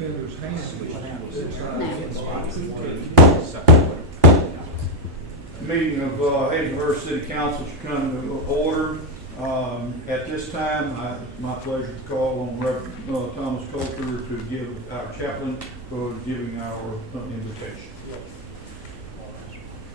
vendor's hands. Meeting of Hazelhurst City Council should come to order. At this time, it's my pleasure to call on Reverend Thomas Coulter to give our chaplain for giving our invitation.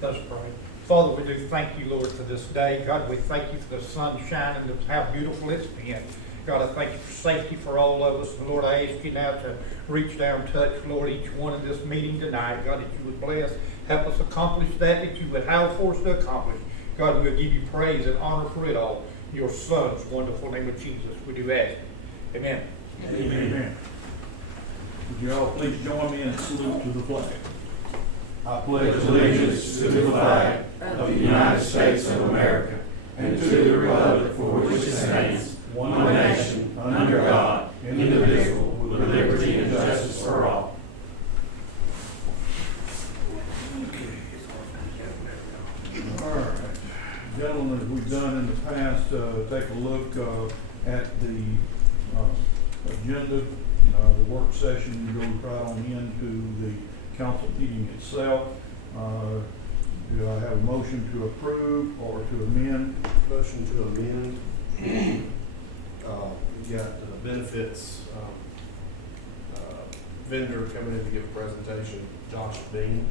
Let's pray. Father, we do thank you, Lord, for this day. God, we thank you for the sun shining, how beautiful it's been. God, I thank you for safety for all of us. And Lord, I ask you now to reach down, touch, Lord, each one in this meeting tonight. God, that you would bless, help us accomplish that you would have for us to accomplish. God, we'll give you praise and honor for it all. In your Son's wonderful name of Jesus, we do ask. Amen. Amen. Amen. Would you all please join me in a salute to the flag? I pledge allegiance to the flag of the United States of America and to the republic for which it stands, one nation, under God, indivisible, with liberty and justice for all. All right. Gentlemen, as we've done in the past, take a look at the agenda, the work session goes right on into the council meeting itself. Do I have a motion to approve or to amend? Motion to amend. We got benefits vendor coming in to give a presentation, Josh Bean.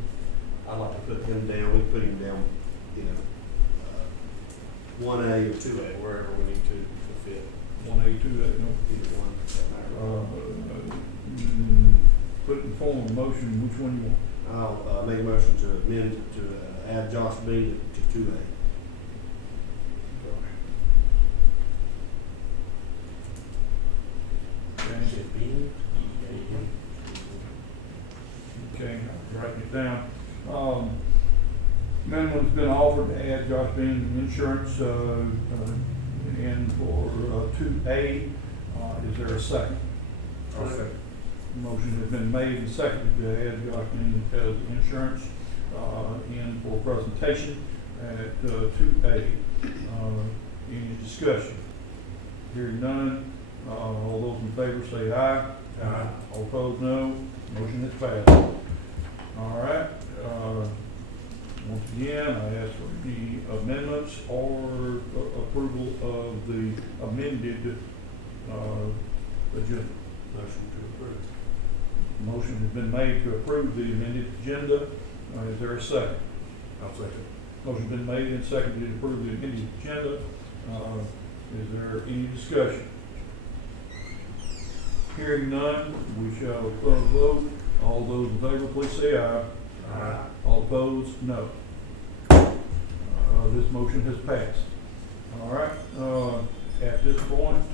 I'd like to put him down. We put him down, 1A or 2A, wherever we need to fit. 1A, 2A, no? Either one. Put it in form of motion, which one you want? I'll make a motion to amend to add Josh Bean to 2A. Okay, I'm writing it down. Amendment's been offered to add Josh Bean insurance in for 2A. Is there a second? I'll second. Motion has been made and seconded to add Josh Bean as insurance in for presentation at 2A. Any discussion? Hearing none. All those in favor say aye. Aye. All opposed, no. Motion is passed. All right. Once again, I ask for any amendments or approval of the amended agenda. Motion to approve. Motion has been made to approve the amended agenda. Is there a second? I'll second. Motion's been made and seconded to approve the amended agenda. Is there any discussion? Hearing none, we shall vote. All those in favor, please say aye. Aye. All opposed, no. This motion has passed. All right. At this point,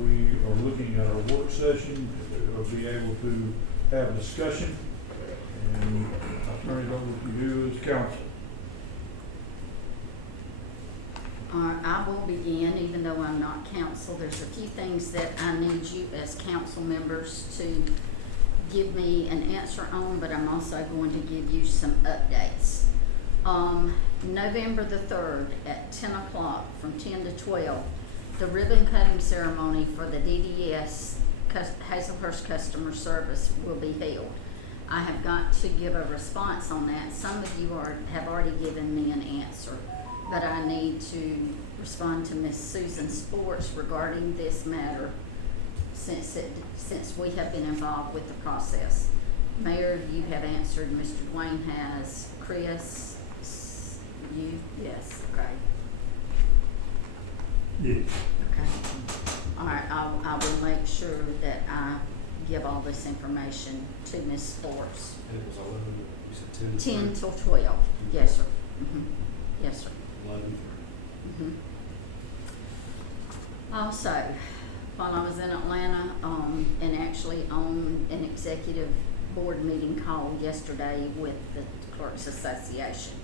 we are looking at our work session to be able to have a discussion. And I'll turn it over to you as counsel. I will begin, even though I'm not counsel. There's a few things that I need you as council members to give me an answer on, but I'm also going to give you some updates. November the 3rd at 10 o'clock, from 10 to 12, the ribbon cutting ceremony for the DDS Hazelhurst Customer Service will be held. I have got to give a response on that. Some of you have already given me an answer, but I need to respond to Miss Susan Sports regarding this matter since we have been involved with the process. Mayor, you have answered, Mr. Dwayne has, Chris, you, yes, okay. Yes. Okay. All right, I will make sure that I give all this information to Ms. Sports. And it was 11, you said 10? 10 till 12, yes, sir. Yes, sir. 11. Also, while I was in Atlanta, and actually on an executive board meeting call yesterday with the Clerks Association,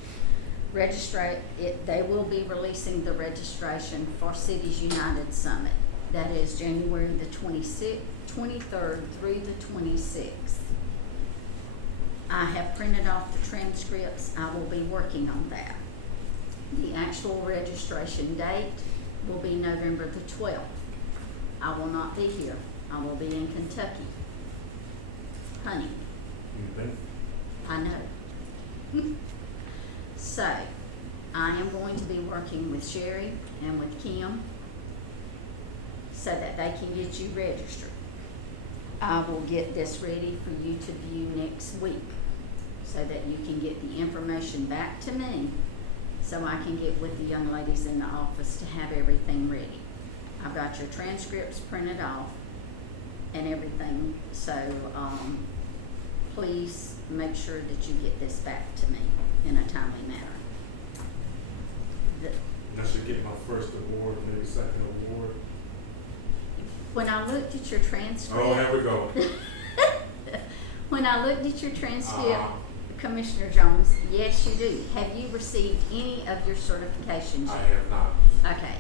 they will be releasing the registration for Cities United Summit. That is January the 23rd through the 26th. I have printed off the transcripts. I will be working on that. The actual registration date will be November the 12th. I will not be here. I will be in Kentucky. honey. You think? I know. So, I am going to be working with Sherry and with Kim so that they can get you registered. I will get this ready for you to view next week so that you can get the information back to me so I can get with the young ladies in the office to have everything ready. I've got your transcripts printed off and everything, so please make sure that you get this back to me in a timely manner. I should get my first award, maybe second award. When I looked at your transcript. Oh, here we go. When I looked at your transcript, Uh-huh. Commissioner Jones, yes, you do. Have you received any of your certifications? I have not. Okay,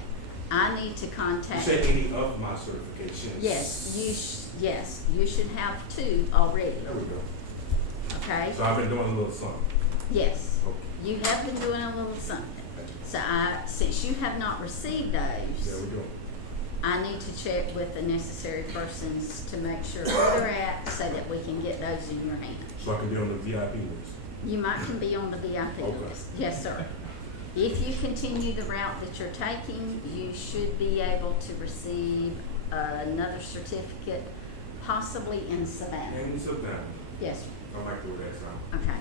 I need to You contact. said any of my certifications? Yes, yes, you should have 2 already, There we go. okay? So I've been doing a little something. Yes, Okay. you have been doing a little something. So since you have not received There those, we go. I need to check with the necessary persons to make sure where they're at so that we can get those in your hand. So I can be on the VIP list. You might can be on the VIP Okay. list. Yes, sir. If you continue the route that you're taking, you should be able to receive another certificate, possibly in Savannah. And sit down. Yes, sir. I like the way that sounds. Okay.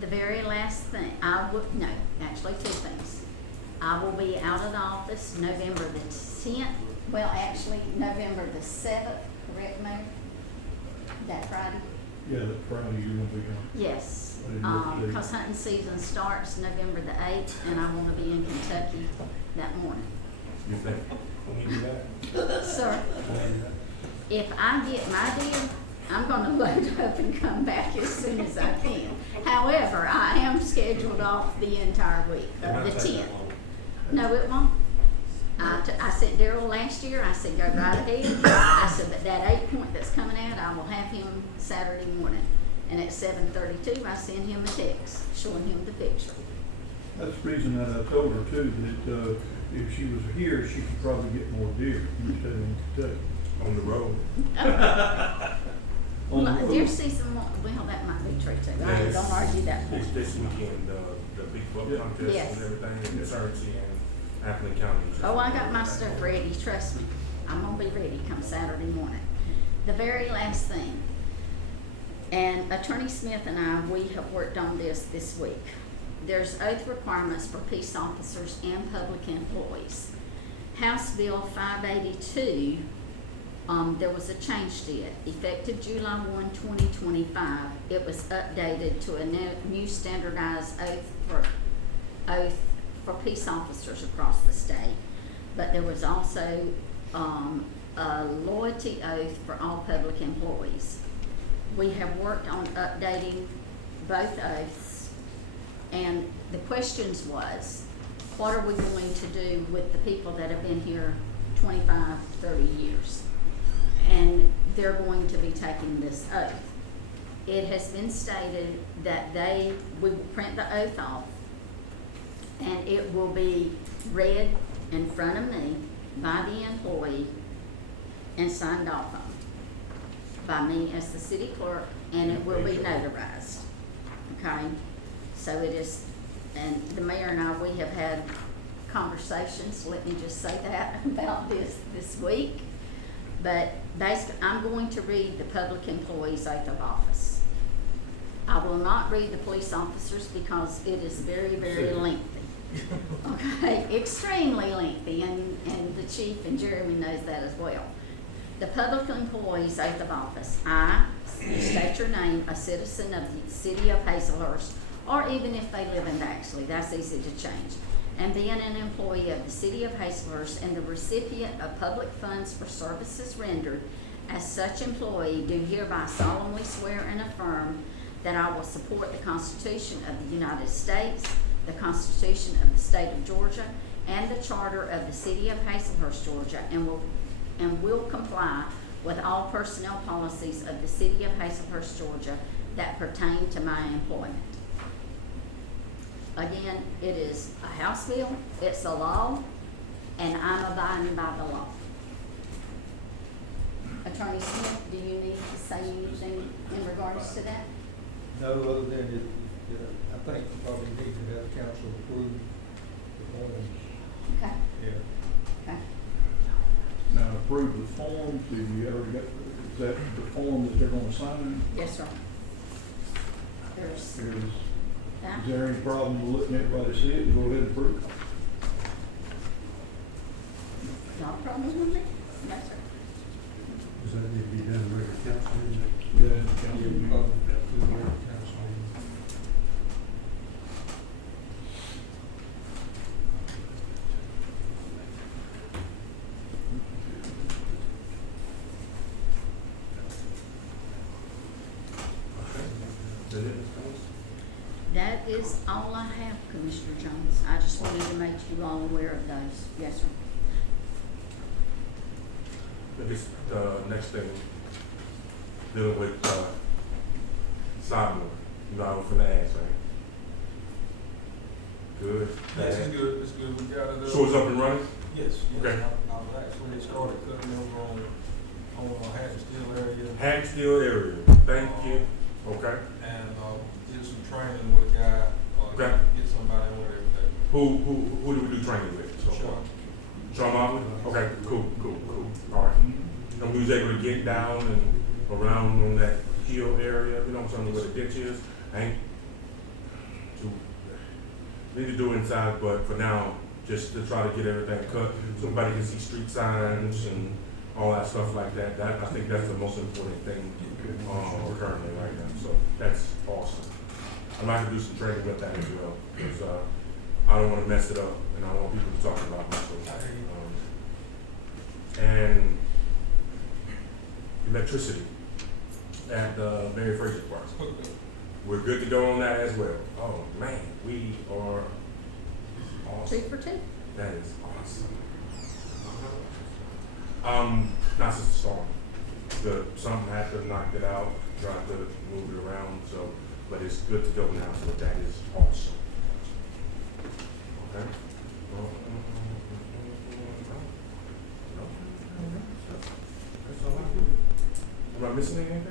The very last thing, actually 2 things. I will be out of the office November the 10th, well, actually, November the 7th, correct, Mayor? That Friday? Yeah, that Friday you're gonna be on. Yes, I didn't know what day. because hunting season starts November the 8th, and I want to be in Kentucky that morning. You think? When you do that? Sir, if I get my deal, I'm gonna load up and come back as soon as I can. However, I am scheduled off the entire week, It might the take that 10th. long. No, it won't. I said Daryl last year, I said, go right ahead. I said, but that 8 point that's coming out, I will have him Saturday morning. And at 7:32, I sent him a text showing him the picture. That's the reason that I told her too, that, if she was here, she could probably get more deer instead of in Kentucky. On the road. On the Well, road. deer season, well, that might be true too. I Yes. don't argue that point. This weekend, the big buck Yeah. contest Yes. and everything, in Searcy and Appleton County. Oh, I got my stuff ready, trust me. I'm gonna be ready come Saturday morning. The very last thing, and Attorney Smith and I, we have worked on this week. There's oath requirements for peace officers and public employees. House Bill 582, there was a change to it. Effective July 1, 2025, it was updated to a new standardized oath for peace officers across the state. But there was also a loyalty oath for all public employees. We have worked on updating both oaths, and the questions was, what are we going to do with the people that have been here 25, 30 years? And they're going to be taking this oath. It has been stated that we will print the oath off, and it will be read in front of me by the employee and signed off on by me as the city clerk, and it will be notarized. Okay? So it is, and the mayor and I, we have had conversations, let me just say that, about this week. But basically, I'm going to read the public employee's oath of office. I will not read the police officers because it is very, very lengthy. Okay, extremely lengthy, and the chief and Jeremy knows that as well. The public employee's oath of office. I state your name, a citizen of the city of Hazelhurst, or even if they live in Baxley, that's easy to change, and being an employee of the city of Hazelhurst and the recipient of public funds for services rendered, as such employee do hereby solemnly swear and affirm that I will support the Constitution of the United States, the Constitution of the State of Georgia, and the Charter of the City of Hazelhurst, Georgia, and will comply with all personnel policies of the City of Hazelhurst, Georgia that pertain to my employment. Again, it is a House bill, it's a law, and I'm abiding by the law. Attorney Smith, do you need to say anything in regards to that? No, other than I think we probably need to have council approve the forms. Okay, Yeah. okay. Now, approve the forms, do you ever get, is that the form that they're gonna sign? Yes, sir. There's Is that. there any problem with letting everybody see it and go ahead and approve? Not a problem with me? No, sir. Does that need to be done with the council? Yeah. Yeah, we probably have to do the council. That is all I have, Commissioner Jones. I just wanted to make you all aware of those. Yes, sir. This, next thing, dealing with, Simon, you know, I was finna ask, right? Good? Yes, it's good, it's good, we got it. So it's up and running? Yes, yes. Okay. I've actually started cutting over on Haddonfield area. Hacksteel area, thank you, okay. And, did some training with a guy, Okay. get somebody on there every day. Who do we do training with? So far? Sean Motley? Okay, cool, all right. And we was able to get down and around on that hill area, you know what I'm saying, where the ditch is. Ain't too, need to do inside, but for now, just to try to get everything cut, so everybody can see street signs and all that stuff like that. That, I think that's the most important thing, currently right now, so that's awesome. I'd like to do some training with that as well, because, I don't wanna mess it up, and I don't want people to talk about me, so, and electricity at the Mary Fraser Park. We're good to go on that as well. Oh, man, we are awesome. 2 for 2. That is awesome. Not just a storm. Something had to knock it out, tried to move it around, so, but it's good to go now, so that is awesome. Okay? That's all I do. Am I missing anything?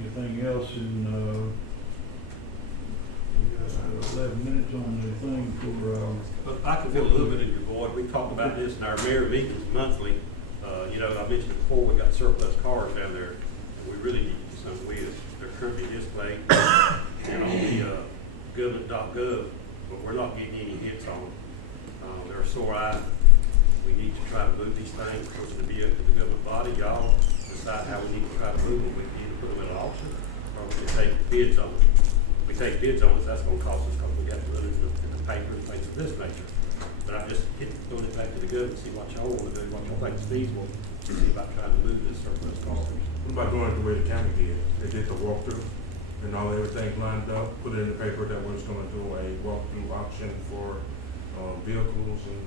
Anything else in, we got 11 minutes on the thing for, But I can feel a little bit in your voice. We talked about this in our mayor meetings monthly. You know, I mentioned before, we got surplus cars down there, and we really need to do something with. They're currently displayed and on the government.gov, but we're not getting any hits on them. They're a sore eye. We need to try to move these things. Of course, it'll be up to the government body. Y'all decide how we need to try to move them. We can either put them in an auction, or we can take bids on them. If we take bids on it, that's gonna cost us, because we got to run it in the paper and things of this nature. But I'm just throwing it back to the government, see what y'all wanna do, what y'all think is feasible, see about trying to move this surplus cars. What about doing it the way the county did? They did the walkthrough and all, everything lined up, put it in the paper that we're just gonna do a walkthrough auction for, vehicles and.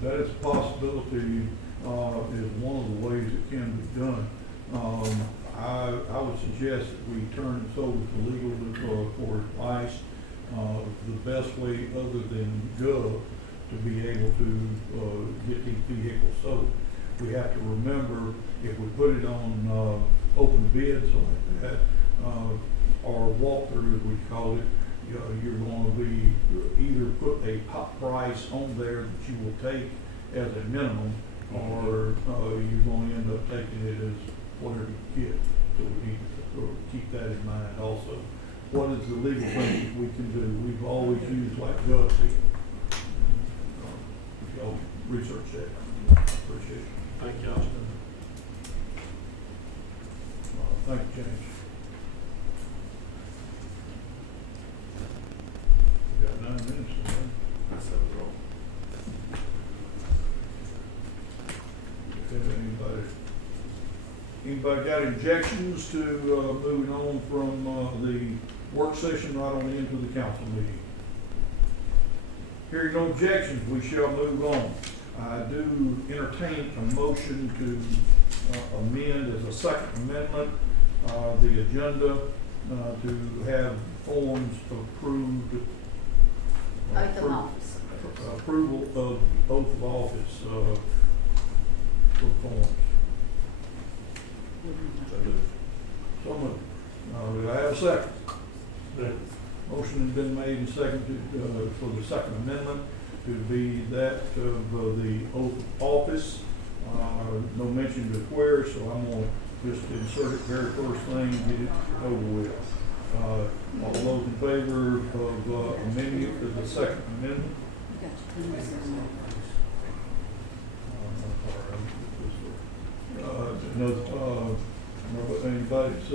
that is a possibility, is one of the ways it can be done. I would suggest that we turn this over to legal for advice. The best way other than Gov to be able to get these vehicles sold. We have to remember, if we put it on open bids like that, or walkthrough as we call it, you're going to be either put a top price on there that you will take as a minimum, or you're going to end up taking it as whatever you get. So we need to keep that in mind also. What is the legal thing that we can do? We've always used like Gov did. If y'all research that, I appreciate it. Thank y'all. Thank you, James. We got 9 minutes to go. That's a roll. Anybody got objections to moving on from the work session right on into the council meeting? Hearing no objections, we shall move on. I do entertain a motion to amend as a second amendment the agenda to have forms approved. Oath of office. Approval of oath of office, for forms. So moved. Do I have a second? Motion has been made and seconded, for the second amendment to be that of the oath of office. No mention to where, so I'm gonna just insert it very first thing, get it over with. All those in favor of amending to the second amendment? Anybody's,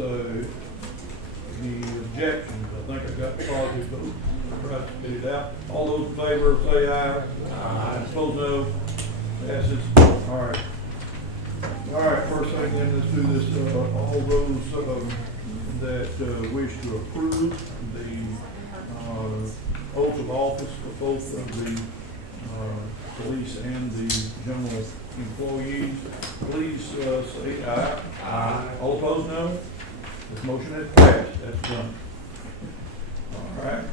any objections? I think I got positive vote. Right, get it out. All those in favor say aye. Aye. Opposed, no. Passes. All right. All right, first thing then, let's do this, all those, that, wish to approve the, oath of office for both of the, police and the general employees, please, say aye. Aye. All opposed, no. This motion has passed, that's done. All right,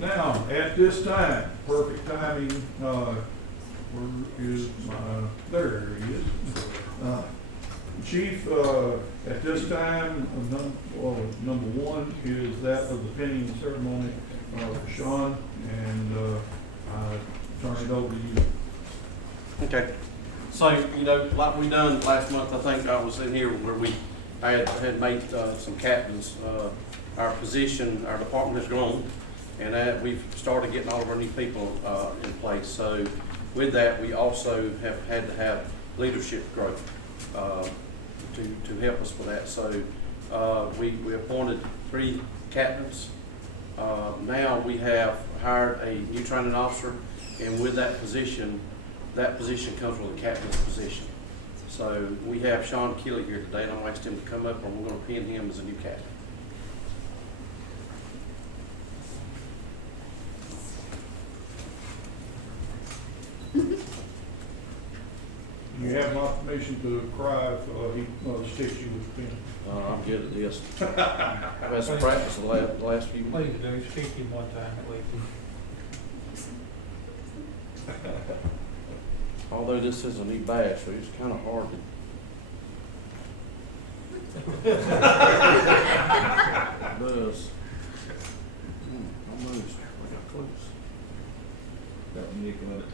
now, at this time, perfect timing, where is my, there he is. Chief, at this time, number one is that of the pinning ceremony, for Sean, and, I turn it over to you. Okay, so, you know, like we done last month, I think I was in here where I had made some captains. Our position, our department has grown, and that we've started getting all of our new people in place. So with that, we also have had to have leadership growth to help us with that. So we appointed 3 captains. Now we have hired a new training officer, and with that position comes with a captain's position. So we have Sean Keeley here today, and I'll ask him to come up, and we're going to pin him as a new captain. You have my permission to cry if he sticks you with the pen. I'm good at this. I've had some practice the last few weeks. Please do, speak him one time at least. Although this is a new badge, so it's kind of hard to. Buzz. Almost. I got close. Got Nick in it.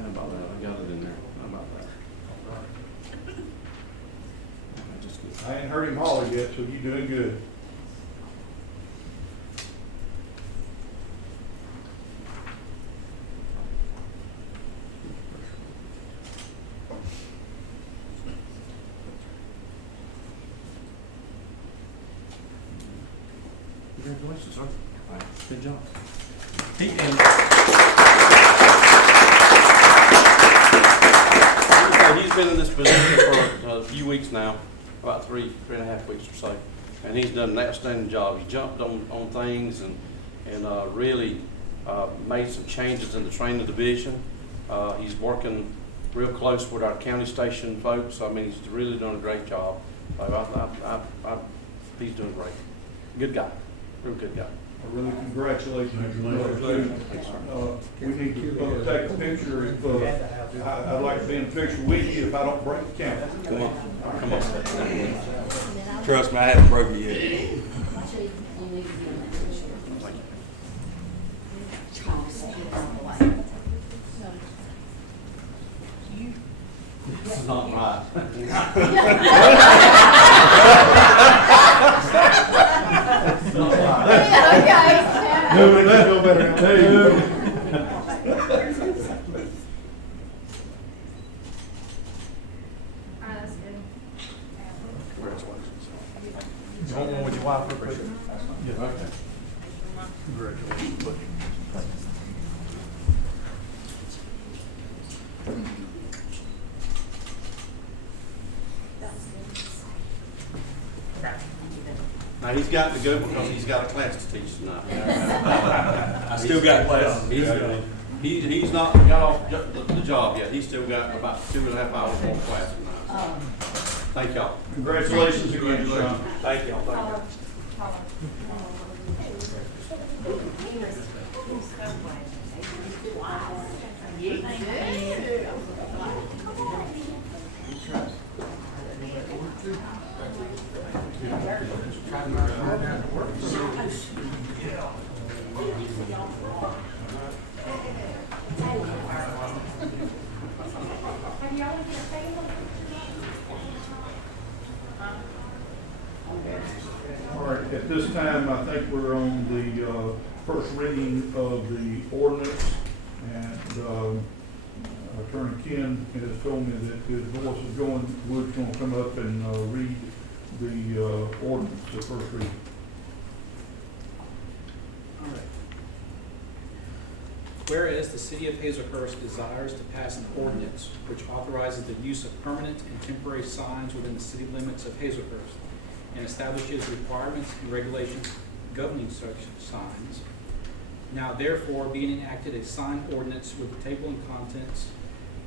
How about that? I got it in there. How about that? I just get. I ain't heard him holler yet, so you doing good. Congratulations, sir. All right. Good job. He's been in this position for a few weeks now, about three and a half weeks or so, and he's done an outstanding job. He jumped on things and really made some changes in the training division. He's working real close with our county station folks. I mean, he's really doing a great job. He's doing great. Good guy. Real good guy. I really congratulate you. We need to take a picture. If I'd like to be in a picture with you if I don't break the camera. Come on. Come on. Trust me, I haven't broken yet. Chief, you need to be in that picture. Charles, get out of the way. It's not right. Yeah, okay. No, that feel better than tell you. Alright, that's good. Congratulations. You want one with your wife? Yeah. Okay. Congratulations. Now, he's got to go because he's got a class to teach tonight. I still got class. He's not got off the job yet. He's still got about 2.5 hours more class tonight. Thank y'all. Congratulations again, Sean. Thank y'all, thank you. All right, at this time, I think we're on the first reading of the ordinance, and Attorney Ken has told me that his voice is going, Wood's going to come up and read the ordinance, the first reading. All right. Whereas the city of Hazelhurst desires to pass an ordinance which authorizes the use of permanent and temporary signs within the city limits of Hazelhurst and establishes requirements and regulations governing such signs. Now therefore being enacted a sign ordinance with the table and contents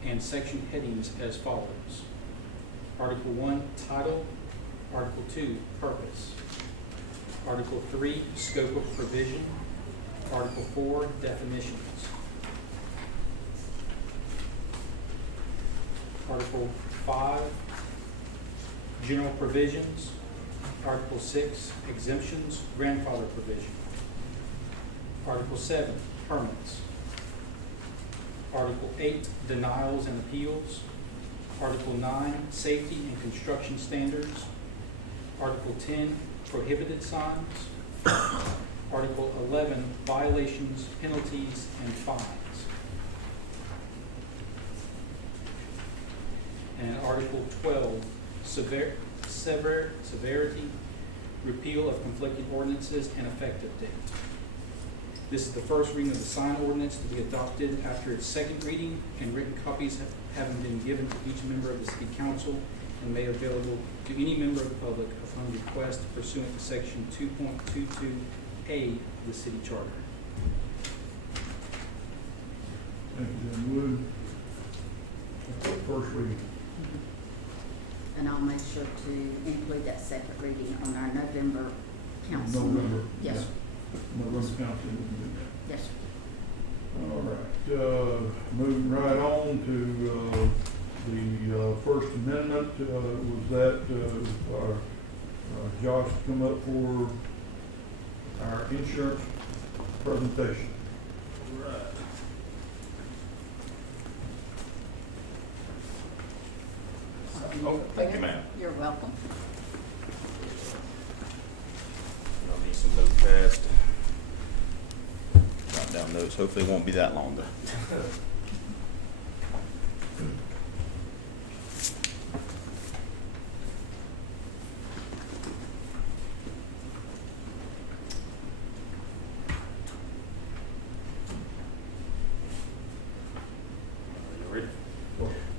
and section headings as follows. Article 1, title. Article 2, purpose. Article 3, scope of provision. Article 4, definitions. Article 5, general provisions. Article 6, exemptions, grandfather provision. Article 7, permits. Article 8, denials and appeals. Article 9, safety and construction standards. Article 10, prohibited signs. Article 11, violations, penalties, and fines. And Article 12, severity, repeal of conflicting ordinances, and effective date. This is the first reading of the sign ordinance to be adopted after its second reading, and written copies having been given to each member of the city council and made available to any member of the public upon request pursuant to section 2.22A of the city charter. Thank you, Jen Wood. First reading. And I'll make sure to include that second reading on our November council. November. Yes, yeah. sir. November council will do that. Yes, sir. All right, moving right on to the First Amendment, was that our Josh come up for our insurance presentation? Oh, thank you, ma'am. You're welcome. I'll need some notepads. Jot down notes. Hopefully it won't be that long though.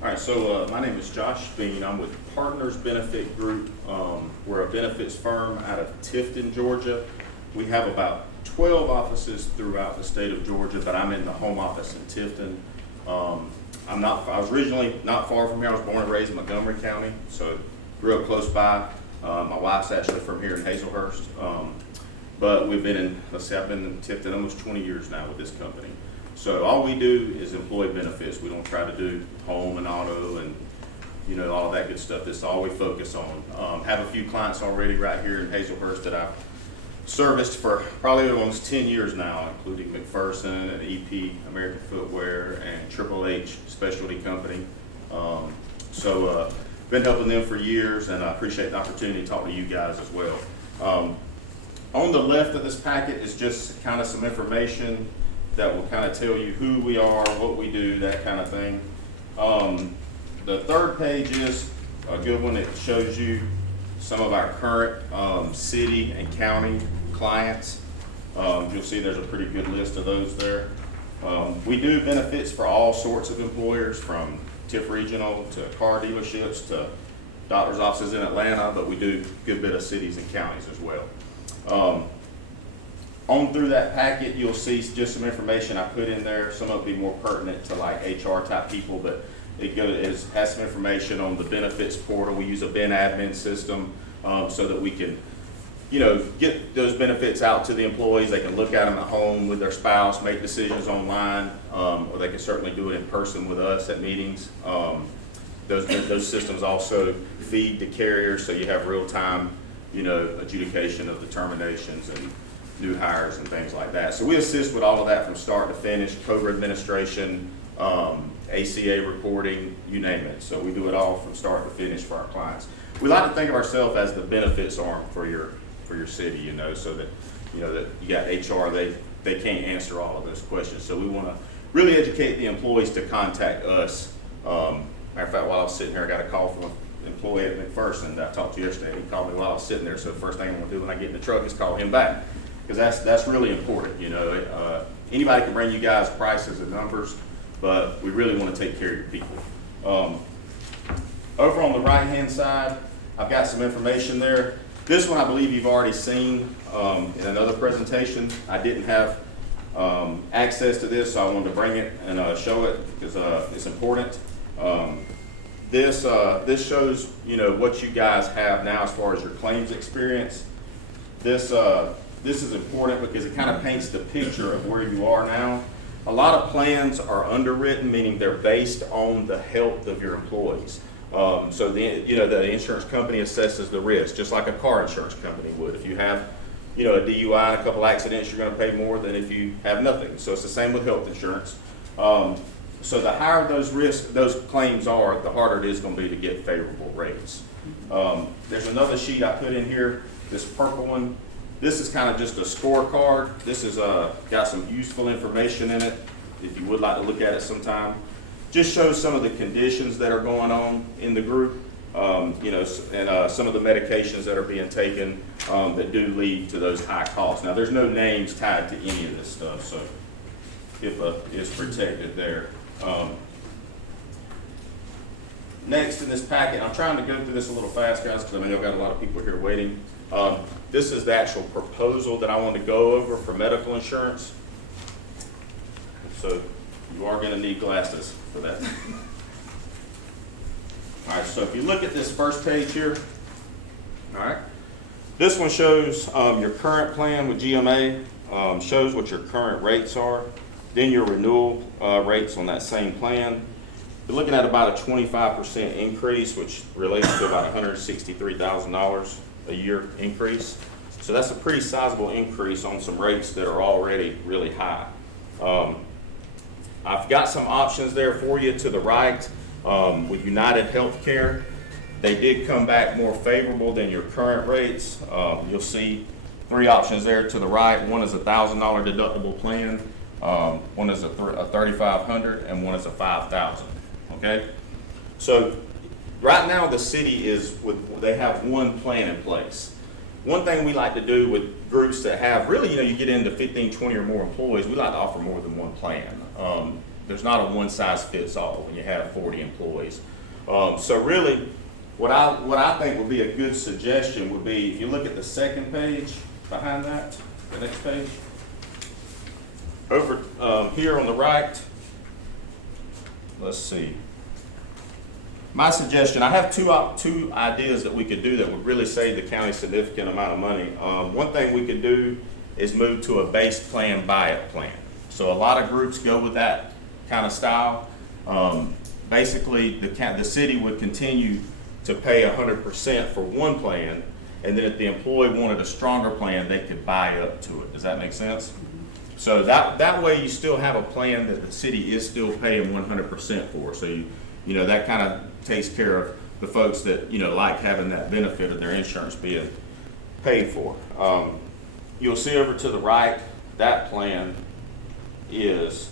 All right, so my name is Josh Bean. I'm with Partners Benefit Group. We're a benefits firm out of Tifton, Georgia. We have about 12 offices throughout the state of Georgia, but I'm in the home office in Tifton. I was originally not far from here. I was born and raised in Montgomery County, so grew up close by. My wife's actually from here in Hazelhurst. But we've been in, I've been in Tifton almost 20 years now with this company. So all we do is employee benefits. We don't try to do home and auto and, you know, all that good stuff. That's all we focus on. Have a few clients already right here in Hazelhurst that I've serviced for probably almost 10 years now, including McPherson and EP, American Footwear, and Triple H Specialty Company. Been helping them for years, and I appreciate the opportunity to talk to you guys as well. On the left of this packet is just kind of some information that will kind of tell you who we are, what we do, that kind of thing. The third page is a good one. It shows you some of our current city and county clients. You'll see there's a pretty good list of those there. We do benefits for all sorts of employers, from TIF Regional to car dealerships to doctor's offices in Atlanta, but we do a good bit of cities and counties as well. On through that packet, you'll see just some information I put in there. Some of it will be more pertinent to like HR type people, but has some information on the benefits portal. We use a Ben admin system so that we can, get those benefits out to the employees. They can look at them at home with their spouse, make decisions online, or they can certainly do it in person with us at meetings. Those systems also feed the carriers, so you have real-time, adjudication of the terminations and new hires and things like that. So we assist with all of that from start to finish, COBRA administration, ACA reporting, you name it. So we do it all from start to finish for our clients. We like to think of ourselves as the benefits arm for your city, so that, that you got HR, they can't answer all of those questions. So we want to really educate the employees to contact us. Matter of fact, while I was sitting here, I got a call from an employee at McPherson that I talked to yesterday. He called me while I was sitting there. So the first thing I'm going to do when I get in the truck is call him back, because that's really important. Anybody can bring you guys prices and numbers, but we really want to take care of your people. Over on the right-hand side, I've got some information there. This one I believe you've already seen in another presentation. I didn't have access to this, so I wanted to bring it and show it because it's important. This shows what you guys have now as far as your claims experience. This is important because it kind of paints the picture of where you are now. A lot of plans are underwritten, meaning they're based on the health of your employees. So the insurance company assesses the risk, just like a car insurance company would. If you have, a DUI and a couple accidents, you're going to pay more than if you have nothing. So it's the same with health insurance. So the higher those claims are, the harder it is going to be to get favorable rates. There's another sheet I put in here, this purple one. This is kind of just a scorecard. This is got some useful information in it, if you would like to look at it sometime. Just shows some of the conditions that are going on in the group, and some of the medications that are being taken that do lead to those high costs. Now, there's no names tied to any of this stuff, so HIPAA is protected there. Next in this packet, I'm trying to go through this a little fast, guys, because I know I've got a lot of people here waiting. This is the actual proposal that I want to go over for medical insurance. So you are going to need glasses for that. All right, so if you look at this first page here, all right, this one shows your current plan with GMA, shows what your current rates are, then your renewal rates on that same plan. You're looking at about a 25% increase, which relates to about $163,000 a year increase. So that's a pretty sizable increase on some rates that are already really high. I've got some options there for you to the right. With United Healthcare, they did come back more favorable than your current rates. You'll see three options there to the right. One is a $1,000 deductible plan, one is a $3,500, and one is a $5,000. Okay, so right now the city they have one plan in place. One thing we like to do with groups that have really, you get into 15, 20 or more employees, we like to offer more than one plan. There's not a one size fits all when you have 40 employees. So really, what I think would be a good suggestion would be, if you look at the second page behind that, the next page, over here on the right, let's see. My suggestion, I have two ideas that we could do that would really save the county a significant amount of money. One thing we could do is move to a base plan buy-up plan. So a lot of groups go with that kind of style. Basically, the city would continue to pay 100% for one plan, and then if the employee wanted a stronger plan, they could buy up to it. Does that make sense? So that way you still have a plan that the city is still paying 100% for. So that kind of takes care of the folks that like having that benefit of their insurance being paid for. You'll see over to the right, that plan is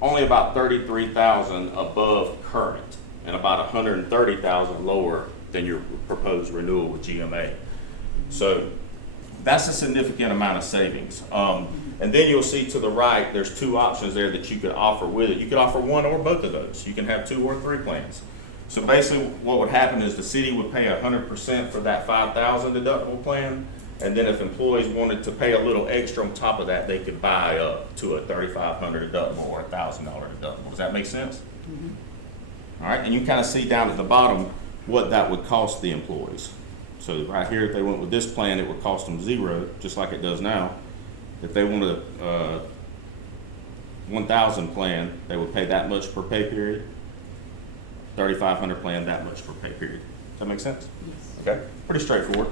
only about $33,000 above current and about $130,000 lower than your proposed renewal with GMA. So that's a significant amount of savings. And then you'll see to the right, there's two options there that you could offer with it. You could offer one or both of those. You can have 2 or 3 plans. So basically what would happen is the city would pay 100% for that $5,000 deductible plan. And then if employees wanted to pay a little extra on top of that, they could buy up to a $3,500 deductible or a $1,000 deductible. Does that make sense? All right, and you kind of see down at the bottom what that would cost the employees. So right here, if they went with this plan, it would cost them 0, just like it does now. If they wanted a 1,000 plan, they would pay that much per pay period. 3,500 plan, that much per pay period. Does that make sense? Yes. Okay, pretty straightforward.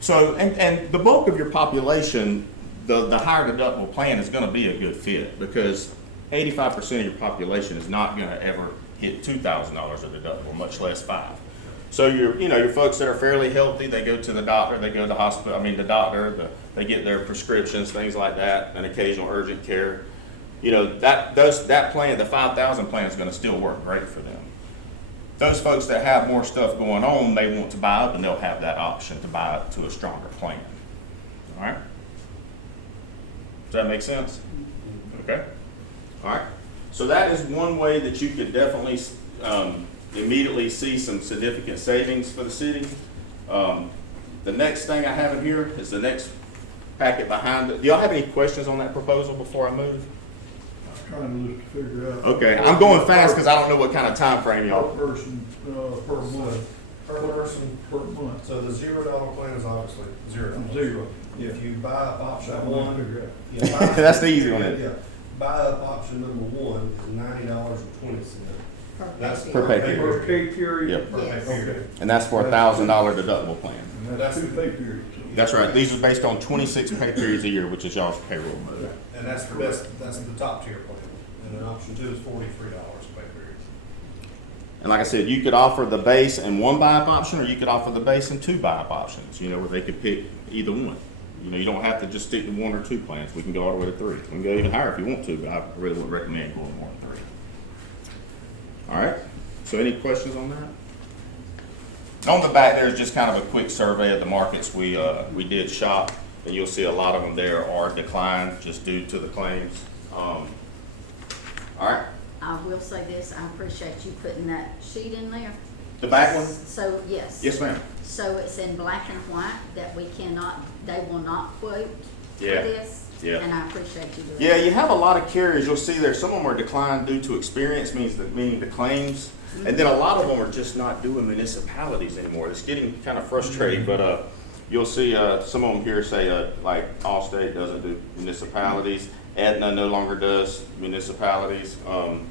So, and the bulk of your population, the higher deductible plan is gonna be a good fit, because 85% of your population is not gonna ever hit $2,000 of deductible, much less 5. So your folks that are fairly healthy, they go to the doctor, they go to the hospital, the doctor, they get their prescriptions, things like that, and occasional urgent care. That plan, the 5,000 plan is gonna still work great for them. Those folks that have more stuff going on, they want to buy up, and they'll have that option to buy up to a stronger plan. All right? Does that make sense? Okay. All right. So that is one way that you could definitely immediately see some significant savings for the city. The next thing I have in here is the next packet behind it. Do y'all have any questions on that proposal before I move? Trying to look to figure out. Okay, I'm going fast because I don't know what kind of time frame y'all. Per person, per month. Per person, Per month. so the $0 plan is obviously $0. 0. If you buy up option That one, one figure out. yeah, buy- That's the easy one, isn't it? Yeah, buy up option number 1 is $90.20. That's Per pay period. Per pay period. Yep. Per pay Yes. period. And that's for a $1,000 deductible plan. And that's 2 pay periods. That's right. These are based on 26 pay periods a year, which is y'all's payroll mode. And that's the best, that's the top tier plan. And then option 2 is $43 pay period. And like I said, you could offer the base and 1 buy-up option, or you could offer the base and 2 buy-up options, where they could pick either one. You don't have to just stick to 1 or 2 plans. We can go all the way to 3. We can go even higher if you want to, but I really would recommend going more than 3. All right, so any questions on that? On the back, there's just kind of a quick survey of the markets we did shop, and you'll see a lot of them there are declined just due to the claims. All right, I will say this, I appreciate you putting that sheet in there. the back one? So, yes. Yes, ma'am. So it's in black and white that they will not quote for Yeah. this? Yeah. And I appreciate you doing Yeah, that. you have a lot of carriers, you'll see there, some of them are declined due to experience, meaning the claims, and then a lot of them are just not doing municipalities anymore. It's getting kind of frustrating, but you'll see some of them here say like Allstate doesn't do municipalities, Aetna no longer does municipalities, and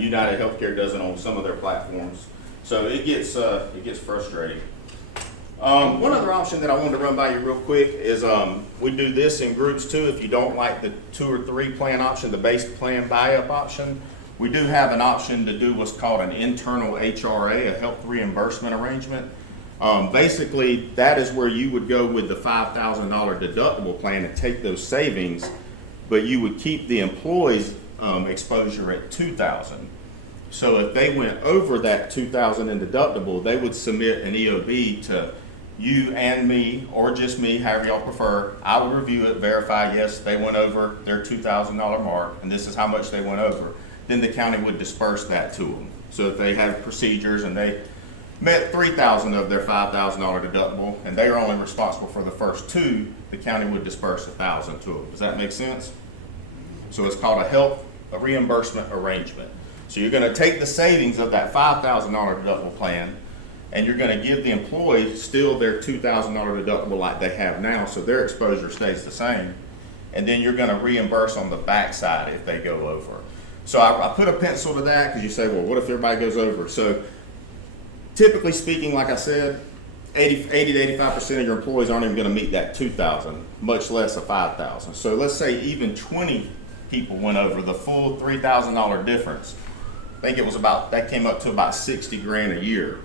United Healthcare doesn't on some of their platforms. So it gets frustrating. One other option that I wanted to run by you real quick is we do this in groups too. If you don't like the 2 or 3 plan option, the base plan buy-up option, we do have an option to do what's called an internal HRA, a health reimbursement arrangement. Basically, that is where you would go with the $5,000 deductible plan and take those savings, but you would keep the employees' exposure at $2,000. So if they went over that $2,000 in deductible, they would submit an EOB to you and me, or just me, however y'all prefer. I would review it, verify, yes, they went over their $2,000 mark, and this is how much they went over. Then the county would disperse that to them. So if they have procedures and they met $3,000 of their $5,000 deductible, and they are only responsible for the first 2, the county would disperse $1,000 to them. Does that make sense? So it's called a reimbursement arrangement. So you're gonna take the savings of that $5,000 deductible plan, and you're gonna give the employee still their $2,000 deductible like they have now, so their exposure stays the same. And then you're gonna reimburse on the backside if they go over. So I put a pencil to that, because you say, well, what if everybody goes over? So typically speaking, like I said, 80 to 85% of your employees aren't even gonna meet that 2,000, much less a 5,000. So let's say even 20 people went over the full $3,000 difference. I think it was that came up to about 60 grand a year.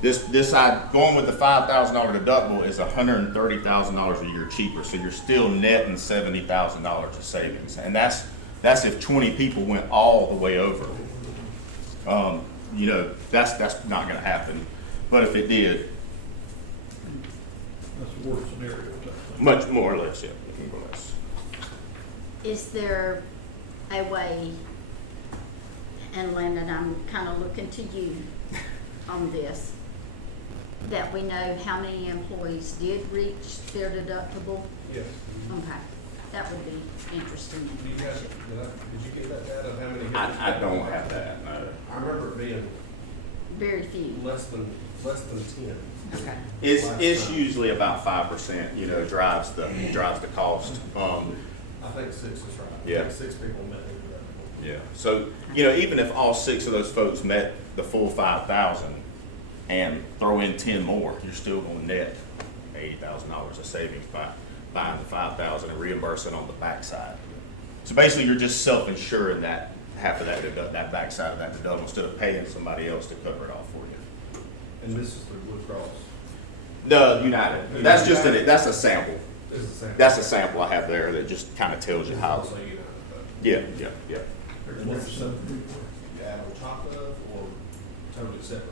Going with the $5,000 deductible is $130,000 a year cheaper, so you're still netting $70,000 of savings, and that's if 20 people went all the way over. That's not going to happen, but if it did, That's the worst scenario. type thing. much more or less, yeah, more or less. Is there a way, and Landon, I'm kind of looking to you on this, that we know how many employees did reach their deductible? Yes. Okay. that would be interesting Do you guys, information. did you get that data of how many? hit? I don't have that, no. I remember it being Very few. less than 10. Okay. It's usually about 5%, you know, drives the cost. I think 6 is right. I Yeah. think 6 people met me for that. Yeah, so, you know, even if all 6 of those folks met the full 5,000 and throw in 10 more, you're still gonna net $80,000 of savings by buying the 5,000 and reimbursing on the backside. So basically, you're just self-insuring that, half of that backside of that deductible, instead of paying somebody else to cover it all for you. And this is through Blue Cross. No, United, that's just that's a sample. This is the same. That's a sample I have there that just kind of tells you how. So, you know, Yeah. and what's the you add on top of or totally separate?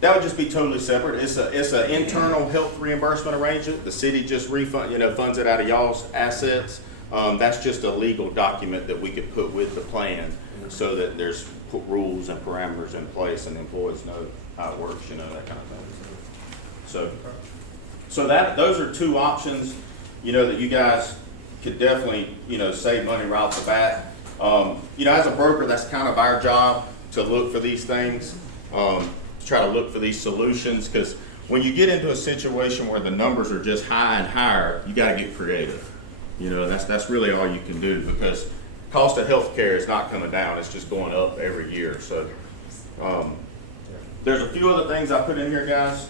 That would just be totally separate. It's a internal health reimbursement arrangement. The city just funds it out of y'all's assets. That's just a legal document that we could put with the plan so that there's rules and parameters in place and employees know how it works, you know, that kind of thing. So those are 2 options, you know, that you guys could definitely, you know, save money right off the bat. You know, as a broker, that's kind of our job to look for these things, to try to look for these solutions, because when you get into a situation where the numbers are just high and higher, you got to get creative. You know, that's really all you can do, because cost of healthcare is not coming down; it's just going up every year. So, there's a few other things I put in here, guys.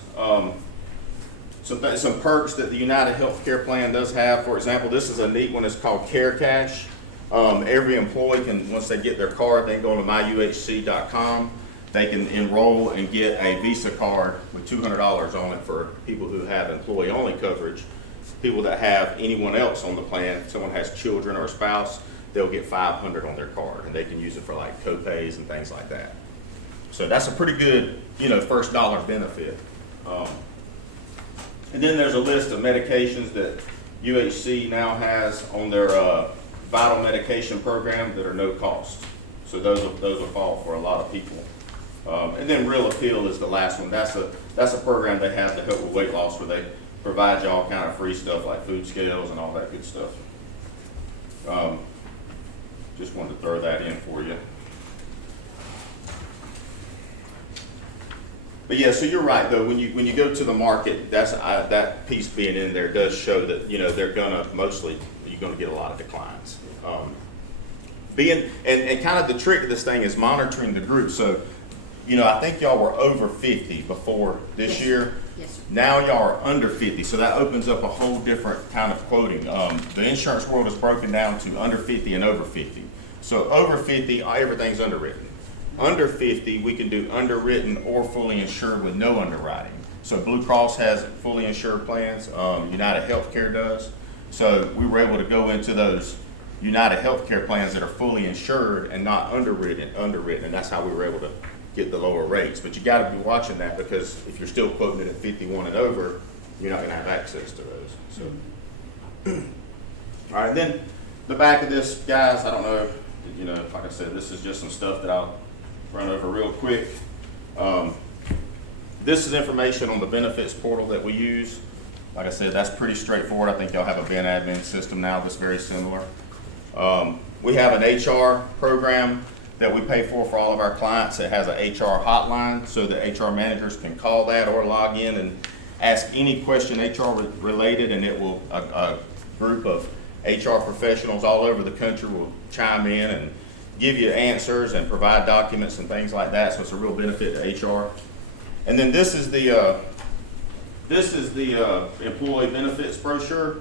Some perks that the United Healthcare Plan does have. For example, this is a neat one. It's called Care Cash. Every employee can, once they get their card, they can go to myuhc.com. They can enroll and get a Visa card with $200 on it for people who have employee-only coverage. People that have anyone else on the plan, if someone has children or a spouse, they'll get $500 on their card, and they can use it for like co-pays and things like that. So that's a pretty good, you know, first dollar benefit. And then there's a list of medications that UHC now has on their vital medication program that are no cost. So those will fall for a lot of people. And then Real Appeal is the last one. That's a program they have to help with weight loss, where they provide you all kind of free stuff like food scales and all that good stuff. Just wanted to throw that in for you. But yeah, so you're right though. When you go to the market, that piece being in there does show that, you know, you're gonna get a lot of declines. And kind of the trick of this thing is monitoring the group. So, you know, I think y'all were over 50 before this year. Yes, sir. Now y'all are under 50, so that opens up a whole different kind of quoting. The insurance world is broken down to under 50 and over 50. So over 50, everything's underwritten. Under 50, we can do underwritten or fully insured with no underwriting. So Blue Cross has fully insured plans. United Healthcare does. So we were able to go into those United Healthcare plans that are fully insured and not underwritten, and that's how we were able to get the lower rates. But you got to be watching that, because if you're still quoting it at 51 and over, you're not going to have access to those. So, all right, and then the back of this, guys, I don't know, you know, like I said, this is just some stuff that I'll run over real quick. This is information on the benefits portal that we use. Like I said, that's pretty straightforward. I think y'all have a Ben admin system now that's very similar. We have an HR program that we pay for all of our clients. It has an HR hotline, so that HR managers can call that or log in and ask any question HR related, and it will, a group of HR professionals all over the country will chime in and give you answers and provide documents and things like that. So it's a real benefit to HR. And then this is the employee benefits brochure.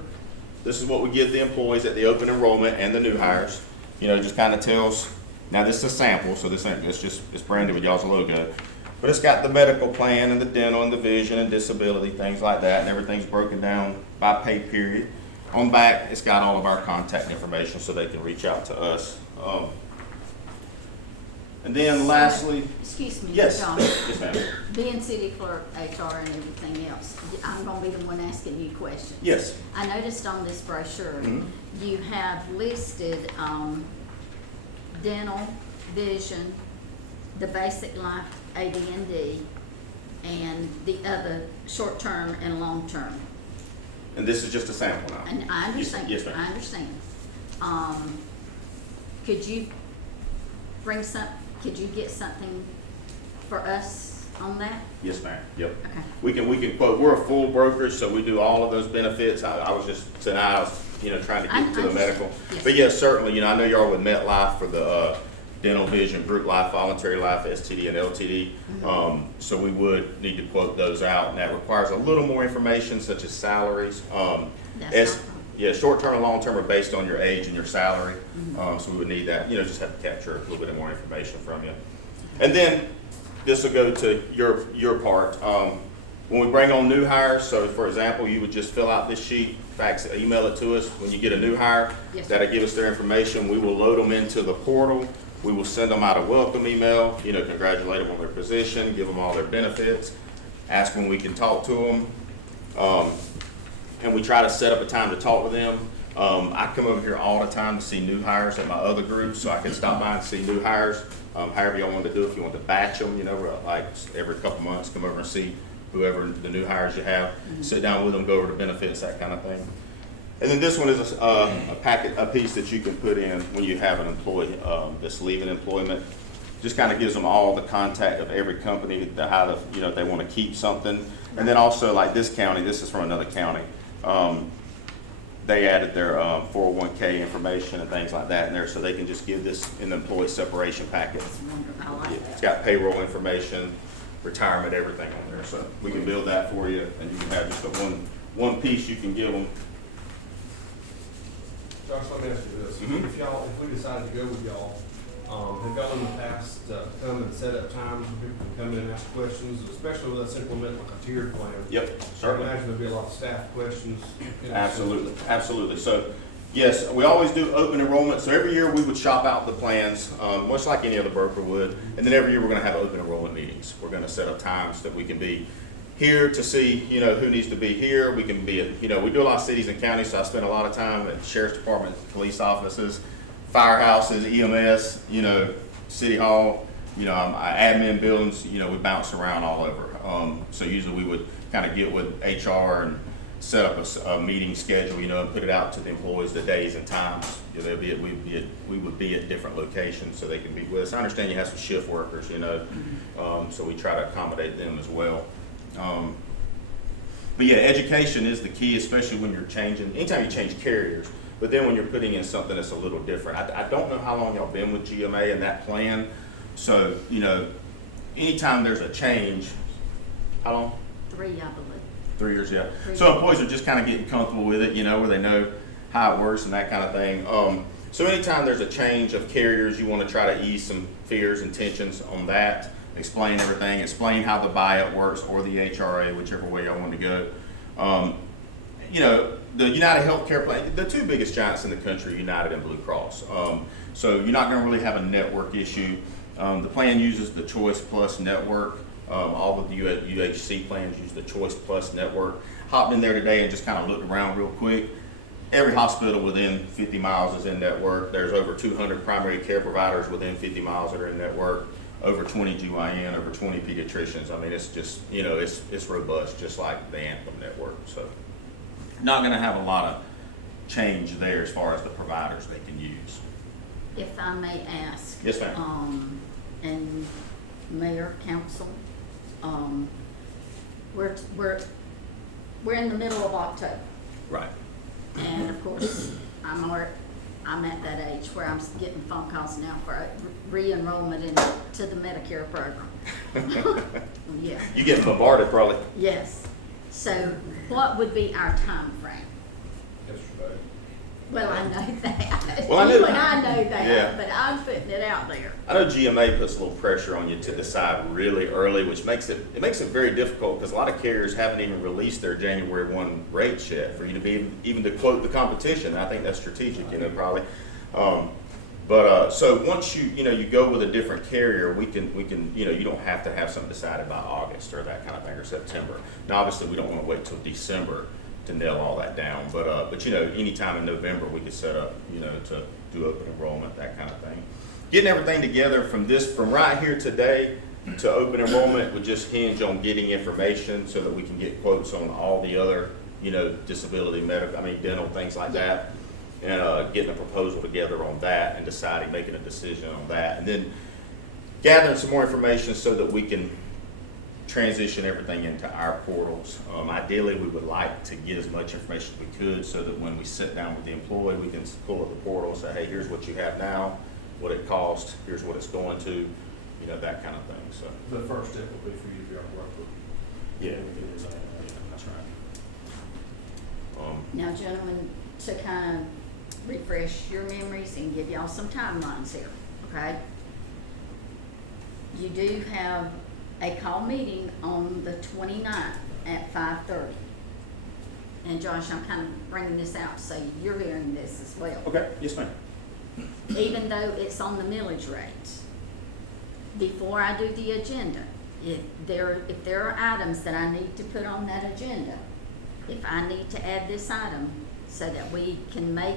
This is what we give the employees at the open enrollment and the new hires. You know, just kind of tells. Now this is a sample, so it's branded with y'all's logo. But it's got the medical plan and the dental and the vision and disability, things like that, and everything's broken down by pay period. On back, it's got all of our contact information so they can reach out to us. And then lastly, Excuse me, yes, John. yes ma'am. Being city clerk, HR and everything else, I'm gonna be the one asking you questions. Yes. I noticed on this brochure, Mhm. you have listed, dental, vision, the basic life AD&D, and the other short-term and long-term. And this is just a sample now. And I understand. Yes, ma'am. I understand. Could you could you get something for us on that? Yes, ma'am. Yep. Okay. We can quote, we're a full brokerage, so we do all of those benefits. I was just, tonight I was, trying to get to the medical. Yes. But yes, certainly, I know you're with MetLife for the dental, vision, group life, voluntary life, STD and LTD. So we would need to quote those out, and that requires a little more information such as salaries. That's not- Yeah, short-term and long-term are based on your age and your salary. So we would need that, just have to capture a little bit more information from you. And then this will go to your part. When we bring on new hires, so for example, you would just fill out this sheet, fax, email it to us. When you get a new hire, Yes, sir. that'll give us their information. We will load them into the portal. We will send them out a welcome email, congratulate them on their position, give them all their benefits, ask when we can talk to them. And we try to set up a time to talk with them. I come over here all the time to see new hires at my other groups, so I can stop by and see new hires. However y'all want to do, if you want to batch them, like every couple months, come over and see whoever the new hires you have, sit down with them, go over the benefits, that kind of thing. And then this one is a piece that you can put in when you have an employee that's leaving employment. Just kind of gives them all the contact of every company, how if they want to keep something. And then also like this county, this is from another county. They added their 401k information and things like that in there, so they can just give this in the employee separation packet. That's wonderful. I like It's that. got payroll information, retirement, everything on there. So we can build that for you, and you can have just a one piece you can give them. Josh, let me ask you this. Mhm. If we decided to go with y'all, have y'all in the past come and set up times where people can come in and ask questions, especially with us implementing like a tiered plan? Yep, I certainly. imagine there'd be a lot of staff questions. Absolutely, absolutely. So, yes, we always do open enrollment. So every year we would shop out the plans, much like any other broker would. And then every year we're gonna have open enrollment meetings. We're gonna set up times that we can be here to see, who needs to be here. We can be at, we do a lot of cities and counties, so I spend a lot of time at sheriff's department, police offices, firehouses, EMS, city hall, admin buildings, we bounce around all over. So usually we would kind of get with HR and set up a meeting schedule, and put it out to the employees, the days and times. We would be at different locations so they can be with us. I understand you have some shift workers, so we try to accommodate them as well. But yeah, education is the key, especially when you're changing, anytime you change carriers, but then when you're putting in something that's a little different. I don't know how long y'all been with GMA and that plan, so, anytime there's a change, how long? 3, I believe. 3 years, yeah. 3 So years. employees are just kind of getting comfortable with it, where they know how it works and that kind of thing. So anytime there's a change of carriers, you want to try to ease some fears and tensions on that, explain everything, explain how the buyout works or the HRA, whichever way y'all want to go. The United Healthcare plan, the two biggest giants in the country, United and Blue Cross. So you're not going to really have a network issue. The plan uses the Choice Plus network. All of the UHC plans use the Choice Plus network. Hopped in there today and just kind of looked around real quick. Every hospital within 50 miles is in network. There's over 200 primary care providers within 50 miles that are in network. Over 20 GYN, over 20 pediatricians. I mean, it's just, it's robust, just like the Anthem network. So not going to have a lot of change there as far as the providers they can use. If I may ask. Yes, ma'am. And Mayor, Council, we're in the middle of October. Right. And of course, I'm at that age where I'm getting phone calls now for re-enrollment into the Medicare program. Yeah. You get bombarded probably. Yes. So what would be our time frame? Yesterday. Well, I know that. Well, I You know- and I know that, Yeah. but I'm putting it out there. I know GMA puts a little pressure on you to decide really early, which makes it very difficult because a lot of carriers haven't even released their January 1 rates yet for you to be even to quote the competition. I think that's strategic, probably. So once you go with a different carrier, we can you don't have to have something decided by August or that kind of thing, or September. Now obviously we don't want to wait till December to nail all that down, but anytime in November we could set up to do open enrollment, that kind of thing. Getting everything together from right here today to open enrollment would just hinge on getting information so that we can get quotes on all the other disability, medical, dental, things like that. And, getting a proposal together on that and deciding, making a decision on that. And then gathering some more information so that we can transition everything into our portals. Ideally, we would like to get as much information as we could so that when we sit down with the employee, we can pull up the portal and say, hey, here's what you have now, what it costs, here's what it's going to, that kind of thing, so. The first step will be for you to be able to work with. Yeah, that's right. Now, gentlemen, to kind of refresh your memories and give y'all some timelines here, okay? You do have a call meeting on the 29th at 5:30. And Josh, I'm kind of bringing this out so you're hearing this as well. Okay, yes, ma'am. Even though it's on the millage rates, before I do the agenda, if there are items that I need to put on that agenda, if I need to add this item so that we can make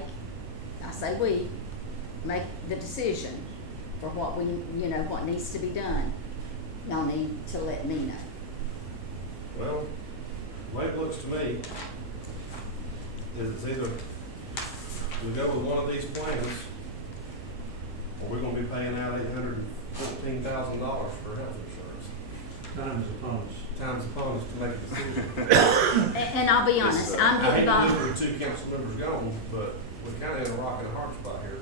the decision for what what needs to be done, y'all need to let me know. Well, the way it looks to me is it's either we go with one of these plans or we're gonna be paying out $814,000 for health insurance. Time's upon us. Time's upon us to make a decision. And I'll be honest, I'm I getting hate to bothered. live with two council members gone, but we're kinda in a rock and a hard spot here.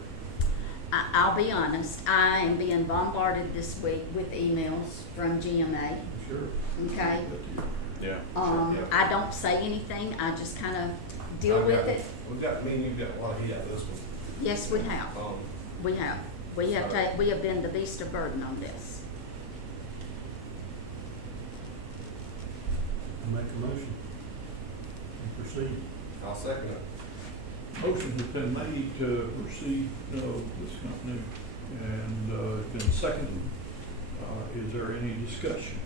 I'll be honest, I am being bombarded this week with emails from GMA, Sure. okay? Yeah. Yeah. I don't say anything, I just kind of deal with it. We've got, me and you've got a lot of heat out of this one. Yes, we have, we have. We have been the beast of burden on this. Make a motion. And proceed. I'll second it. Motion has been made to proceed with this company, and it's been seconded. Is there any discussion?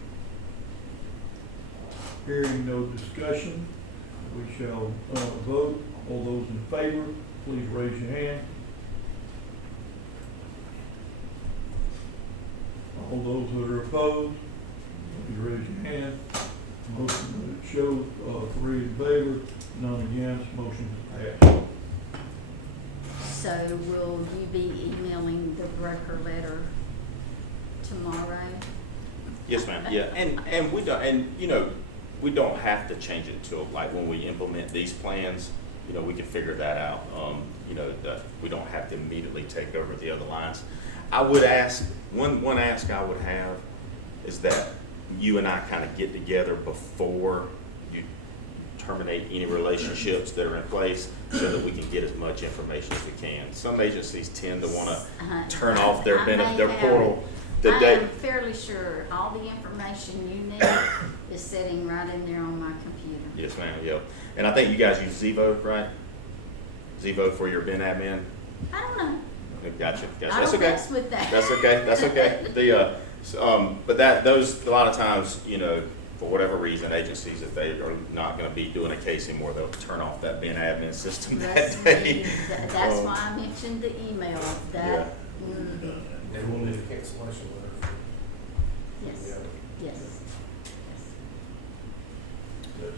Hearing no discussion, we shall vote. All those in favor, please raise your hand. All those that are opposed, please raise your hand. Motion shows 3 in favor, none against, motion is passed. So will you be emailing the broker letter tomorrow? Yes, ma'am. Yeah, and we don't, we don't have to change it till like when we implement these plans. We can figure that out. We don't have to immediately take over the other lines. I would ask one ask I would have is that you and I kind of get together before you terminate any relationships that are in place, so that we can get as much information as we can. Some agencies tend to want to turn off their portal the I day. am fairly sure all the information you need is sitting right in there on my computer. Yes, ma'am. Yeah, and I think you guys use Zevo, right? Zevo for your bin admin. I don't know. Gotcha. I That's don't okay. mess with that. That's okay. That's okay. But those a lot of times, for whatever reason, agencies, if they are not going to be doing a case anymore, they'll turn off that bin admin system that day. That's why I mentioned the email. That. And we'll need a cancellation letter. Yes. Yeah. Yes.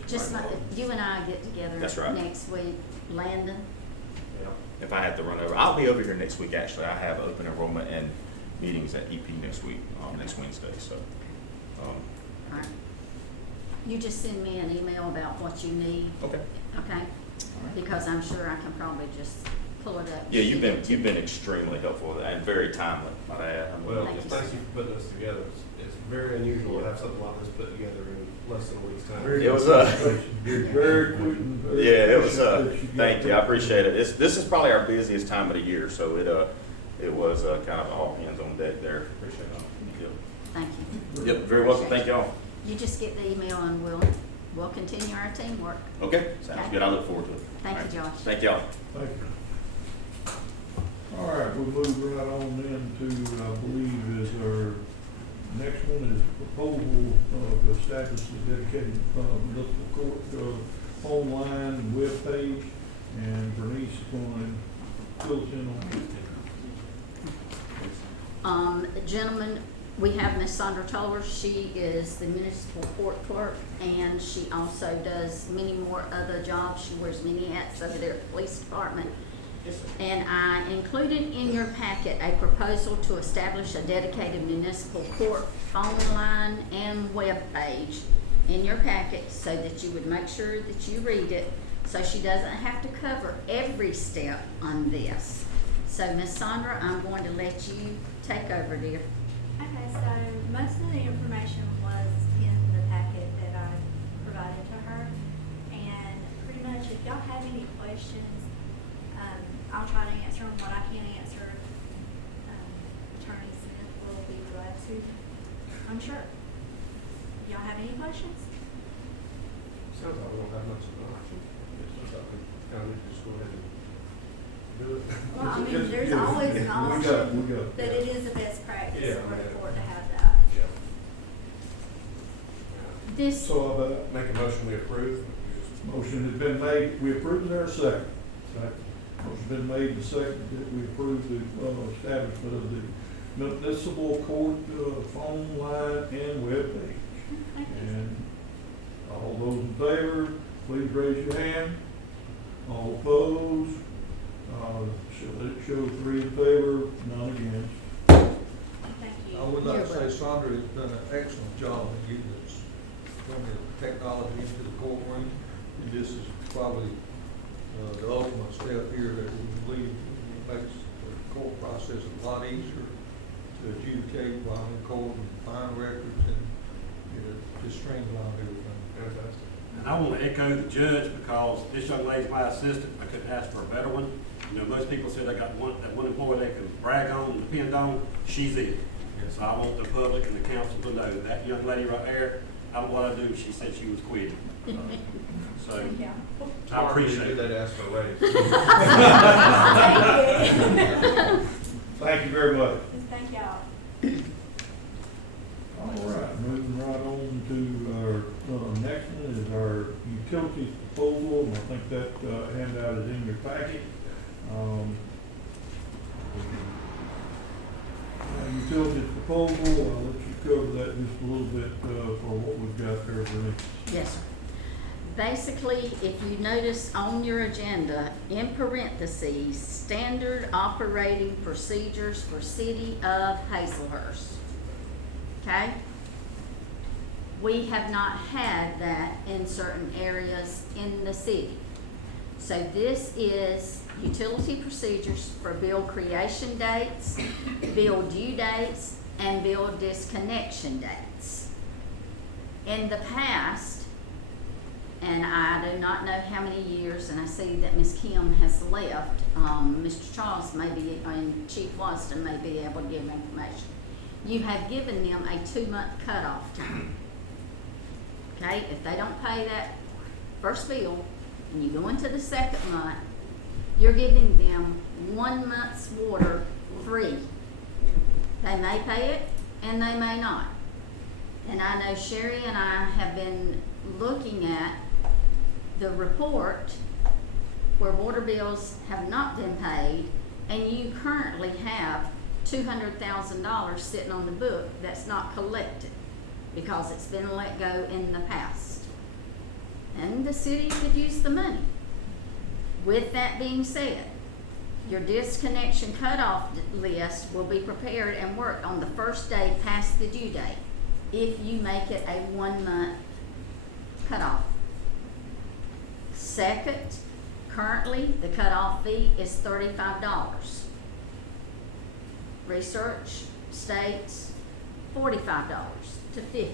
Just like you and I get together That's right. next week, Landon. Yeah. If I have to run over, I'll be over here next week. Actually, I have open enrollment and meetings at EP next week, next Wednesday. So. All right. You just send me an email about what you need, Okay. okay? Because I'm sure I can probably just pull it up. Yeah, you've been extremely helpful and very timely, might I add. Well, Thank you, thank sir. you for putting this together. It's very unusual to have something like this put together in less than a week's time. It was Very quick and very. Yeah, it was. efficient that you Thank got you. I that. appreciate it. This is probably our busiest time of the year, so it was kind of all hands on deck there. Appreciate it. Thank you. Yep, very welcome. Thank y'all. You just get the email and we'll continue our teamwork. Okay, sounds Okay. good. I look forward to it. Thank All you, right. Josh. Thank y'all. Thank you. All right, we'll move right on into, I believe, is our next one is proposal to establish the dedicated municipal court online and web page, and Bernice is going to fill us in on that. Gentlemen, We have Miss Sandra Toller. She is the municipal court clerk, and she also does many more other jobs. She wears many hats over there at the police department. And I included in your packet a proposal to establish a dedicated municipal court phone line and web page in your packet so that you would make sure that you read it, so she doesn't have to cover every step on this. So Miss Sandra, I'm going to let you take over, dear. Okay, so most of the information was in the packet that I provided to her. And pretty much if y'all have any questions, I'll try to answer them. What I can't answer, Attorney Smith will be glad to, I'm sure. Y'all have any questions? Sounds like we don't have much of an option. It's just like we kind of just go ahead and do it. Well, I mean, there's always an We option, got. but it is a best practice Yeah, for the yeah. court to have that. Yeah. This, So, Make a motion we approve. motion has been made, we approve it, there a second? Motion's been made and seconded that we approve the, establishment of the municipal court, phone line and web page. Thank you. And all those in favor, please raise your hand. All opposed, let it show 3 in favor, none against. Thank you. I would like to say Sandra has done an excellent job in getting this, bringing the technology into the courtroom. And this is probably, the ultimate step here that we believe makes the court process a lot easier to adjudicate while in court and find records and, just streamline everything. Fantastic. And I want to echo the judge, because this young lady's my assistant. I couldn't ask for a better one. You know, most people say they got that one employee they can brag on and depend on. She's it. So I want the public and the council to know that young lady right there, I don't know what I do, she said she was quitting. So Thank you. I appreciate it. They'd ask for a raise. Thank you very much. Thank y'all. All right, moving right on to our, next one is our utilities proposal, and I think that, handout is in your packet. Utilities proposal, I'll let you cover that just a little bit, for what we've got there for next. yes, sir. Basically, if you notice on your agenda, in parentheses, standard operating procedures for City of Hazelhurst. Okay? We have not had that in certain areas in the city. So this is utility procedures for bill creation dates, bill due dates, and bill disconnection dates. In the past, and I do not know how many years, and I see that Ms. Kim has left, Mr. Charles may be, and Chief Waston may be able to give information. You have given them a 2-month cutoff time. Okay, if they don't pay that first bill, and you go into the second month, you're giving them 1 month's water free. They may pay it, and they may not. And I know Sherry and I have been looking at the report where water bills have not been paid, and you currently have $200,000 sitting on the book that's not collected because it's been let go in the past. And the city could use the money. With that being said, your disconnection cutoff list will be prepared and worked on the first day past the due date if you make it a 1-month cutoff. Second, currently the cutoff fee is $35. Research states $45 to $50.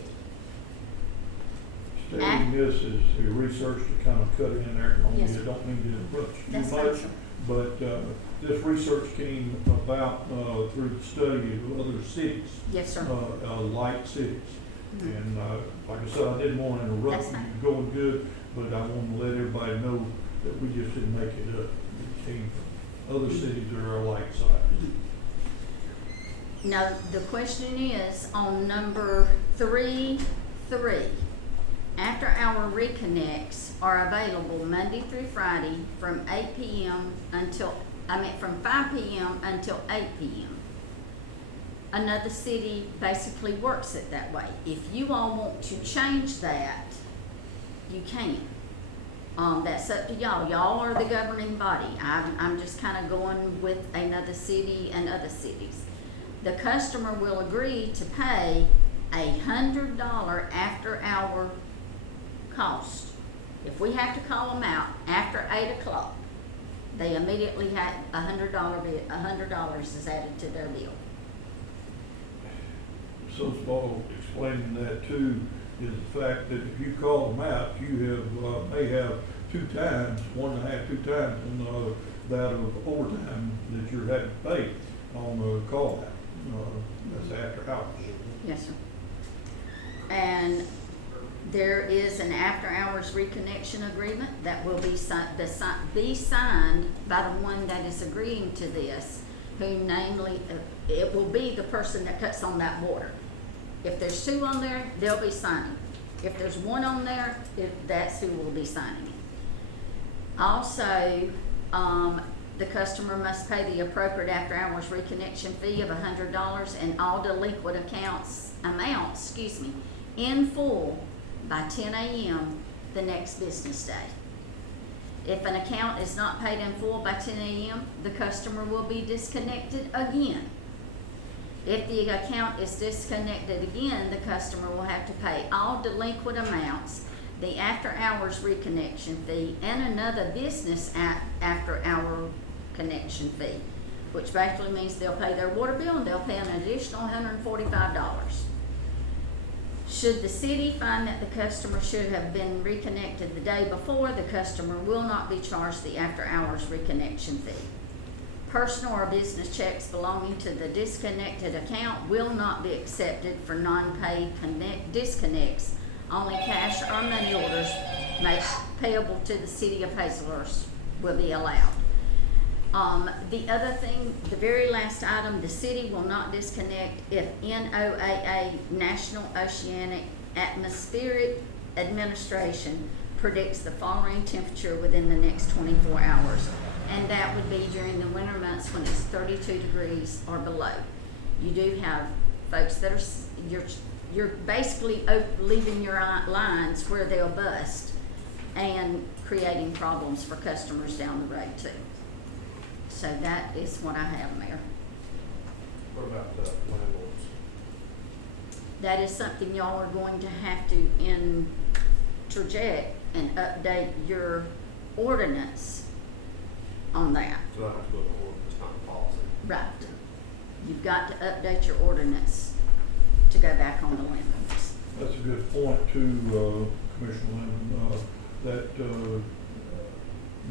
Stating this is your research to kind of cut in there, Yes, you sir. don't need to approach too That's much. fine. But, this research came about, through the study of other cities. Yes, sir. Like cities. Mhm. And, like I said, I didn't want to interrupt That's you, fine. you're going good, but I want to let everybody know that we just didn't make it up. It came from other cities that are like size. Now, the question is on number 3.3. After hour reconnects are available Monday through Friday from 8 p.m. from 5 p.m. until 8 p.m. another city basically works it that way. If you all want to change that, you can. That's up to y'all. Y'all are the governing body. I'm just kind of going with another city and other cities. The customer will agree to pay $100 after-hour cost. If we have to call them out after 8 o'clock, they immediately have $100 is added to their bill. So Paul explaining that too, is the fact that if you call them out, you have, may have 2 times, 1.5, 2 times, that of overtime that you're having to pay on the call out. That's after hours. Yes, sir. And there is an after-hours reconnection agreement that will be signed by the one that is agreeing to this, who namely, it will be the person that cuts on that water. If there's 2 on there, they'll be signing. If there's 1 on there, that's who will be signing it. Also, the customer must pay the appropriate after-hours reconnection fee of $100 and all delinquent amounts, in full by 10 a.m. the next business day. If an account is not paid in full by 10 a.m., the customer will be disconnected again. If the account is disconnected again, the customer will have to pay all delinquent amounts, the after-hours reconnection fee, and another business after-hour connection fee, which basically means they'll pay their water bill and they'll pay an additional $145. Should the city find that the customer should have been reconnected the day before, the customer will not be charged the after-hours reconnection fee. Personal or business checks belonging to the disconnected account will not be accepted for non-paid disconnects. Only cash or money orders payable to the city of Hazelhurst will be allowed. The other thing, the very last item, the city will not disconnect if NOAA, National Oceanic Atmospheric Administration, predicts the following temperature within the next 24 hours. And that would be during the winter months when it's 32 degrees or below. You do have folks that are, you're basically leaving your lines where they'll bust and creating problems for customers down the road too. So that is what I have, Mayor. What about the landlords? That is something y'all are going to have to interject and update your ordinance on that. So I have to go to ordinance, not a policy. Right. You've got to update your ordinance to go back on the limits. That's a good point too, Commissioner Lemon, that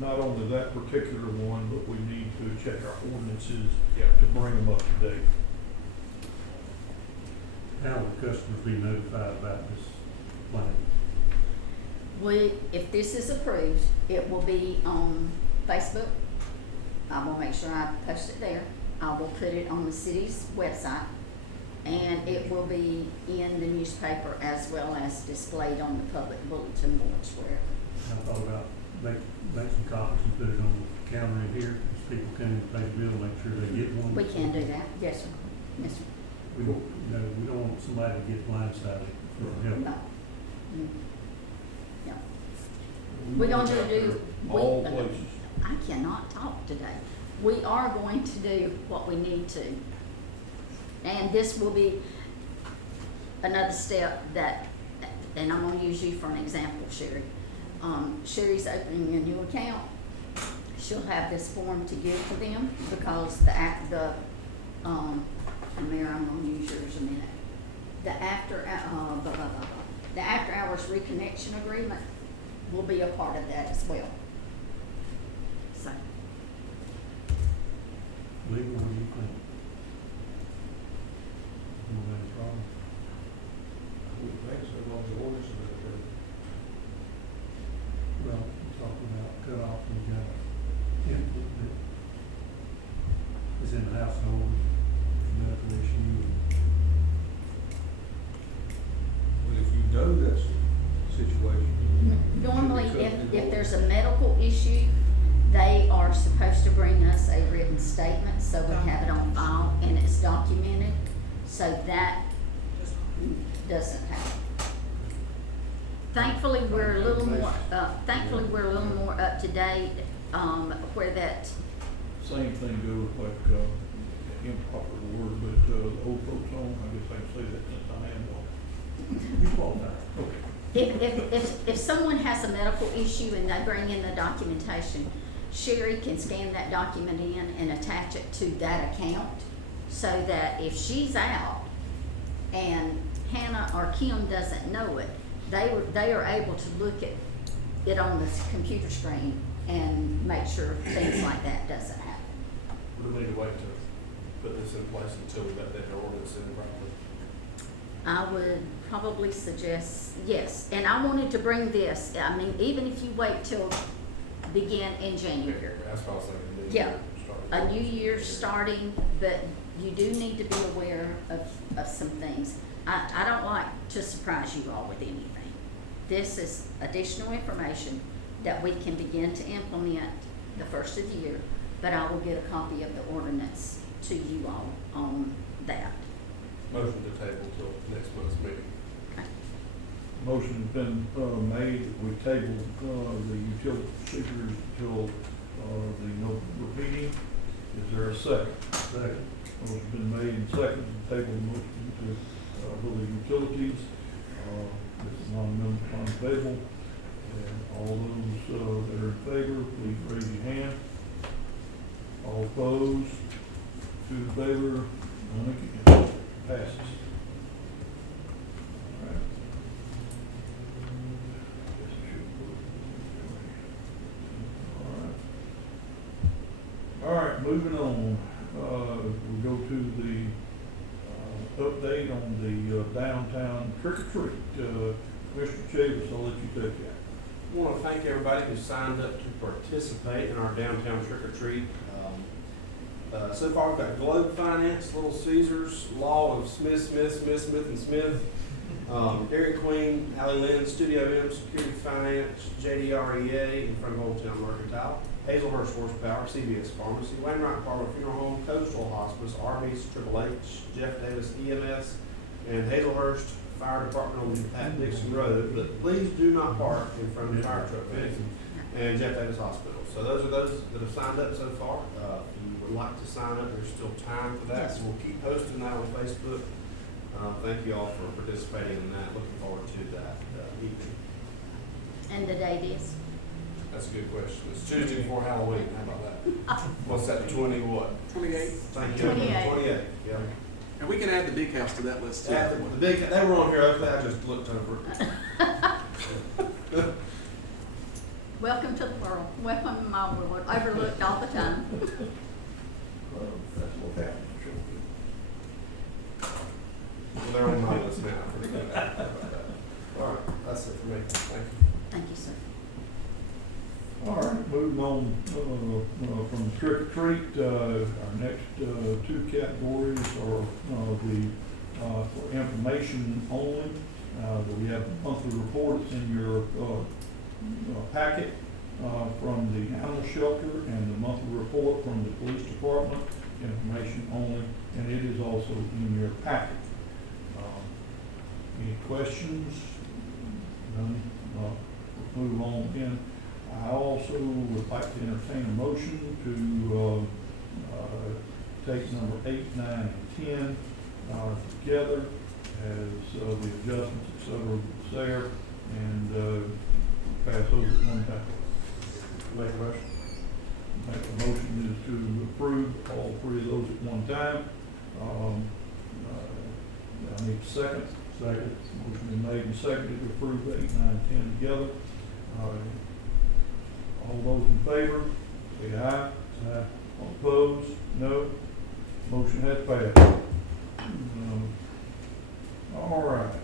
not only that particular one, but we need to check our ordinances to bring them up to date. How will customers be notified about this plan? If this is approved, it will be on Facebook. I will make sure I post it there. I will put it on the city's website, and it will be in the newspaper as well as displayed on the public bulletin boards wherever. I thought about make some copies and put it on the counter in here, as people come in and pay the bill, make sure they get one. We can do that, yes, sir. Yes, sir. We don't, we don't want somebody to get blindsided for help. No. No. We're going to do. All places. I cannot talk today. We are going to do what we need to. And this will be another step that, and I'm going to use you for an example, Sherry. Sherry's opening a new account. She'll have this form to give to them because Mayor, I'm going to use yours a minute. The after hours reconnection agreement will be a part of that as well. So. Legal, what do you think? You don't have a problem? I wouldn't think so, as long as the ordinance is there. Well, we're talking about cut off and you got input that is in the household, medical issue. But if you know that's the situation. Normally, if there's a medical issue, they are supposed to bring us a written statement, so we have it on file and it's documented. So that doesn't happen. Thankfully, we're a little more, up to date, where that, Same thing goes like, improper word, but, the old folks home, I guess I can say that since I am one. You qualify. Okay. if someone has a medical issue and they bring in the documentation, Sherry can scan that document in and attach it to that account, so that if she's out and Hannah or Kim doesn't know it, they are able to look at it on the computer screen and make sure things like that doesn't happen. We need to wait to put this in place until we got that ordinance in properly. I would probably suggest, yes, and I wanted to bring this, I mean, even if you wait till begin in January. That's what I was thinking. Yeah, a new year starting, but you do need to be aware of some things. I don't like to surprise you all with anything. This is additional information that we can begin to implement the first of the year, but I will get a copy of the ordinance to you all on that. Motion to table till next month's meeting. Okay. Motion's been, made, that we table, the utility procedures until, the November meeting. Is there a second? Second. Motion's been made and seconded to table the motion to, for the utilities. This is non-member on the table. And all those, that are in favor, please raise your hand. All opposed? 2 in favor, 1 against. Passes. All right. All right, moving on. We go to the update on the downtown trick or treat. Mr. Chavis, I'll let you take that. I want to thank everybody who signed up to participate in our downtown trick or treat. So far, we've got Globe Finance, Little Caesars, Law of Smith, and Smith, Dairy Queen, Alley Lynn, Studio M, Security Finance, JDREA in front of Old Town Mercantile, Hazelhurst Horsepower, CVS Pharmacy, Wainwright Parlor Funeral Home, Coastal Hospice, Arby's, Triple H, Jeff Davis EMS, and Hazelhurst Fire Department on Pat Dixon Road. But please do not park in front of the fire truck beds and Jeff Davis Hospital. So those are those that have signed up so far. If you would like to sign up, there's still time for that. Yes. So we'll keep posting that on Facebook. Thank you all for participating in that. Looking forward to that evening. And the date is? That's a good question. It's Tuesday before Halloween. How about that? What's that, 20 what? 28. Thank you. 28. 28, yeah. And we can add the big house to that list too. Yeah, the big, they were on here, I just looked over it. Welcome to the world. Welcome to my world. Overlooked all the time. That's what happens. They're on my list now. Pretty good. All right, that's it for me. Thank you. Thank you, sir. All right, moving on, from trick or treat, our next, 2 categories are, for information only. We have monthly reports in your, packet, from the animal shelter and the monthly report from the police department, information only, and it is also in your packet. Any questions? None? We'll move on again. I also would like to entertain a motion to, take number 8, 9, and 10, together as, the adjustments, et cetera, that's there, and, pass over at one time. Make a motion. Make a motion is to approve all 3 of those at one time. I need a second. Second. Motion been made and seconded to approve 8, 9, 10 together. All those in favor, say aye. Aye. All opposed, no. Motion has passed. All right,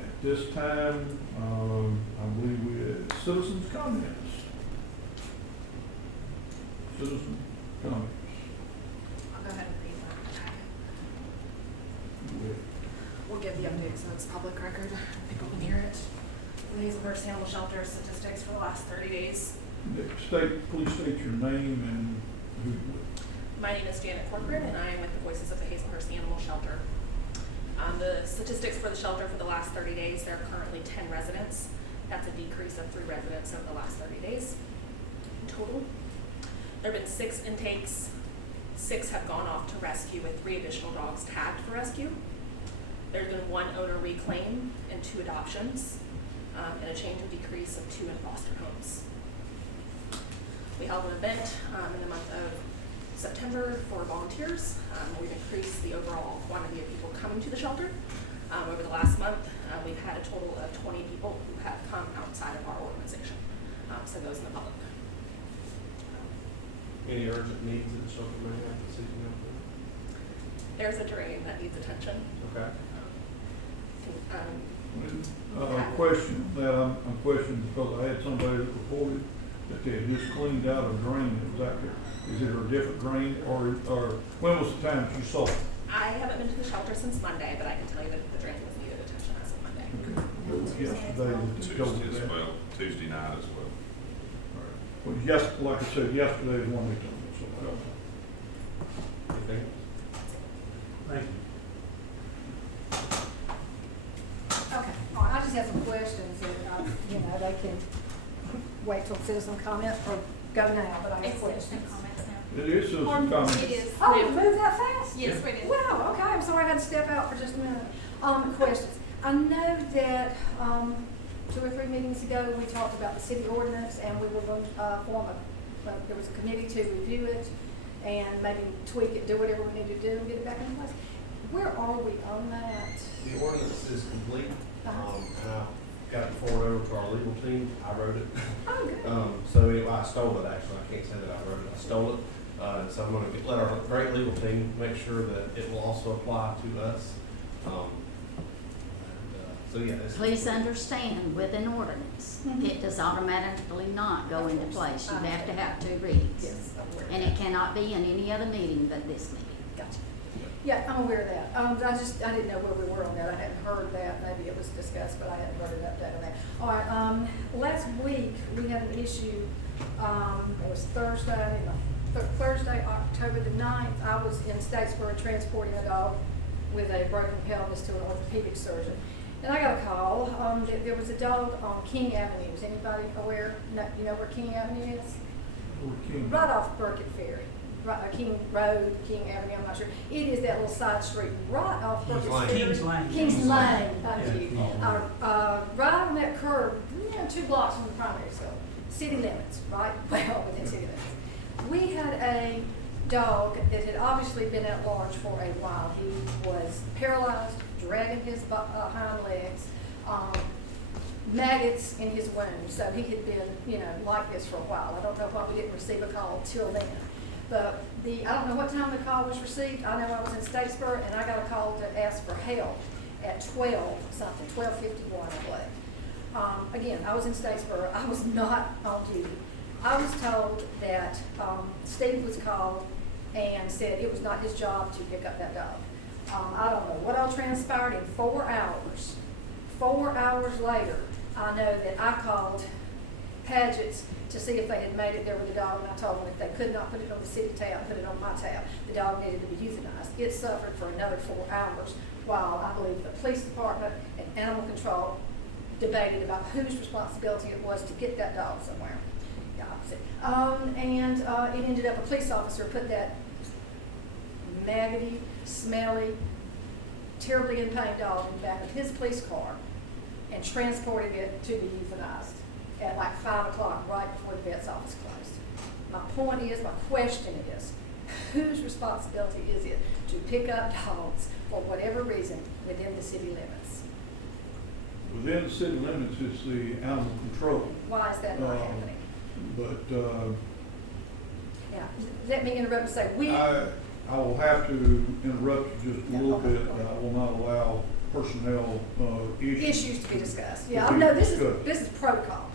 at this time, I believe we have citizens' comments. Citizen comments. I'll go ahead and read that. We'll give the update so it's public record. People can hear it. The Hazelhurst Animal Shelter statistics for the last 30 days. Please state your name and who. My name is Janet Corcoran, and I am with the Voices of the Hazelhurst Animal Shelter. The statistics for the shelter for the last 30 days, there are currently 10 residents. That's a decrease of 3 residents over the last 30 days in total. There have been 6 intakes. 6 have gone off to rescue with 3 additional dogs tagged for rescue. There's been 1 owner reclaim and 2 adoptions, and a change of decrease of 2 in foster homes. We held an event in the month of September for volunteers. We've increased the overall quantity of people coming to the shelter. Over the last month, we've had a total of 20 people who have come outside of our organization, so those in the public. Any urgent needs that the shelter may have this evening? There's a drain that needs attention. Okay. Question that I'm questioning because I had somebody that reported that they had just cleaned out a drain that was out there. Is it a different drain or when was the time that you saw it? I haven't been to the shelter since Monday, but I can tell you that the drain was needed attention as of Monday. Okay. It was yesterday that they told me Tuesday as that. well, Tuesday night as well. All right. Well, like I said, yesterday is when they told me, so. Anything? Thank you. Okay, all right, I just have some questions that, they can wait till citizen comment or go now, but I have It's questions. citizen comments now. It is citizen comments. It is. Oh, you moved that fast? Yes, we did. Wow, okay, I'm sorry I had to step out for just a minute. Questions. I know that, 2 or 3 meetings ago, we talked about the city ordinance and we were going to form there was a committee to review it and maybe tweak it, do whatever we need to do and get it back in place. Where are we on that? The ordinance is complete, Uh-huh. and I got it forwarded over to our legal team. I wrote it. Oh, good. So anyway, I stole it actually. I can't say that I wrote it. I stole it. So I'm going to let our great legal team make sure that it will also apply to us. So yeah, this. Please understand, with an ordinance, it does automatically not go into place. You have to have 2 readings. Yes, I'm aware of And that. it cannot be in any other meeting but this meeting. Gotcha. Yeah, I'm aware of that. I didn't know where we were on that. I hadn't heard that. Maybe it was discussed, but I hadn't heard an update on that. All right, last week, we had an issue, it was Thursday, October the 9th. I was in Statesboro transporting a dog with a broken pelvis to an orthopedic surgeon. And I got a call, that there was a dog on King Avenue. Is anybody aware? No, you know where King Avenue is? Right off Burkett Ferry. Right, King Road, King Avenue, I'm not sure. It is that little side street right off Burkett Ferry. Kings Lane. Kings Lane, thank you. Right on that curve, 2 blocks from the primary school. City limits, right? Well, within city limits. We had a dog that had obviously been at large for a while. He was paralyzed, dragging his hind legs, maggots in his wound. So he had been, like this for a while. I don't know why we didn't receive a call till then. But I don't know what time the call was received. I know I was in Statesboro and I got a call to ask for help at 12:51, I believe. Again, I was in Statesboro. I was not on duty. I was told that Steve was called and said it was not his job to pick up that dog. I don't know what all transpired in 4 hours. 4 hours later, I know that I called Paget's to see if they had made it there with the dog, and I told them if they could not put it on the city tab, put it on my tab, the dog needed to be euthanized. It suffered for another 4 hours while I believe the police department and animal control debated about whose responsibility it was to get that dog somewhere. The opposite. It ended up a police officer put that maggoty, smelly, terribly in pain dog in the back of his police car and transported it to be euthanized at like 5 o'clock, right before the vet's office closed. My point is, my question is, whose responsibility is it to pick up dogs for whatever reason within the city limits? Within the city limits is the animal control. Why is that not happening? But, Now, let me interrupt and say, I will have to interrupt you just a little bit. I will not allow personnel, issues to be discussed. to Yeah, be no, discussed. this is protocol.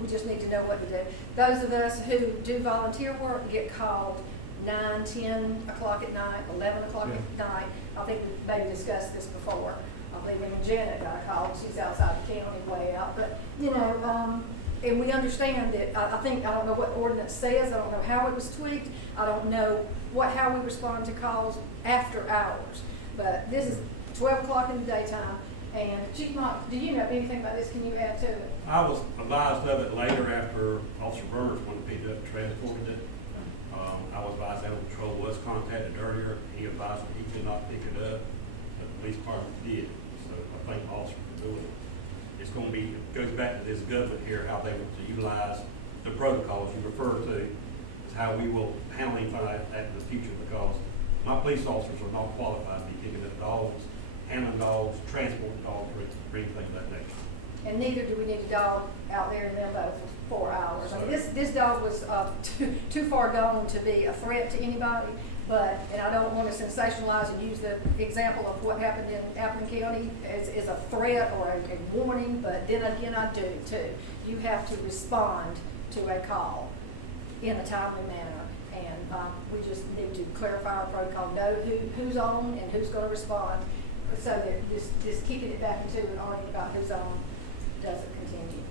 We just need to know what to do. Those of us who do volunteer work get called 9, 10 o'clock at night, 11 o'clock at night. I think we maybe discussed this before. I think when Janet got a call, she's outside the county way out. But, and we understand that, I think, I don't know what ordinance says, I don't know how it was tweaked, I don't know how we respond to calls after hours. But this is 12 o'clock in the daytime, and Chief Mike, do you know anything about this? Can you add to it? I was advised of it later after Officer Burns, when he picked up, transported it. I was advised Animal Control was contacted earlier. He advised that he could not pick it up, but the police department did. So I thank the officer for doing it. It's going to be, it goes back to this government here, how they want to utilize the protocols you refer to, is how we will handle anything like that in the future, because my police officers are not qualified to be picking up dogs, handling dogs, transporting dogs, or anything of that nature. And neither do we need a dog out there in Melville for 4 hours. I mean, this dog was too far gone to be a threat to anybody, but, and I don't want to sensationalize and use the example of what happened in Appleton County as a threat or a warning, but then again, I do too. You have to respond to a call in a timely manner, and we just need to clarify our protocol, know who's on and who's going to respond, so that this kicking it back into an argument about who's on doesn't continue.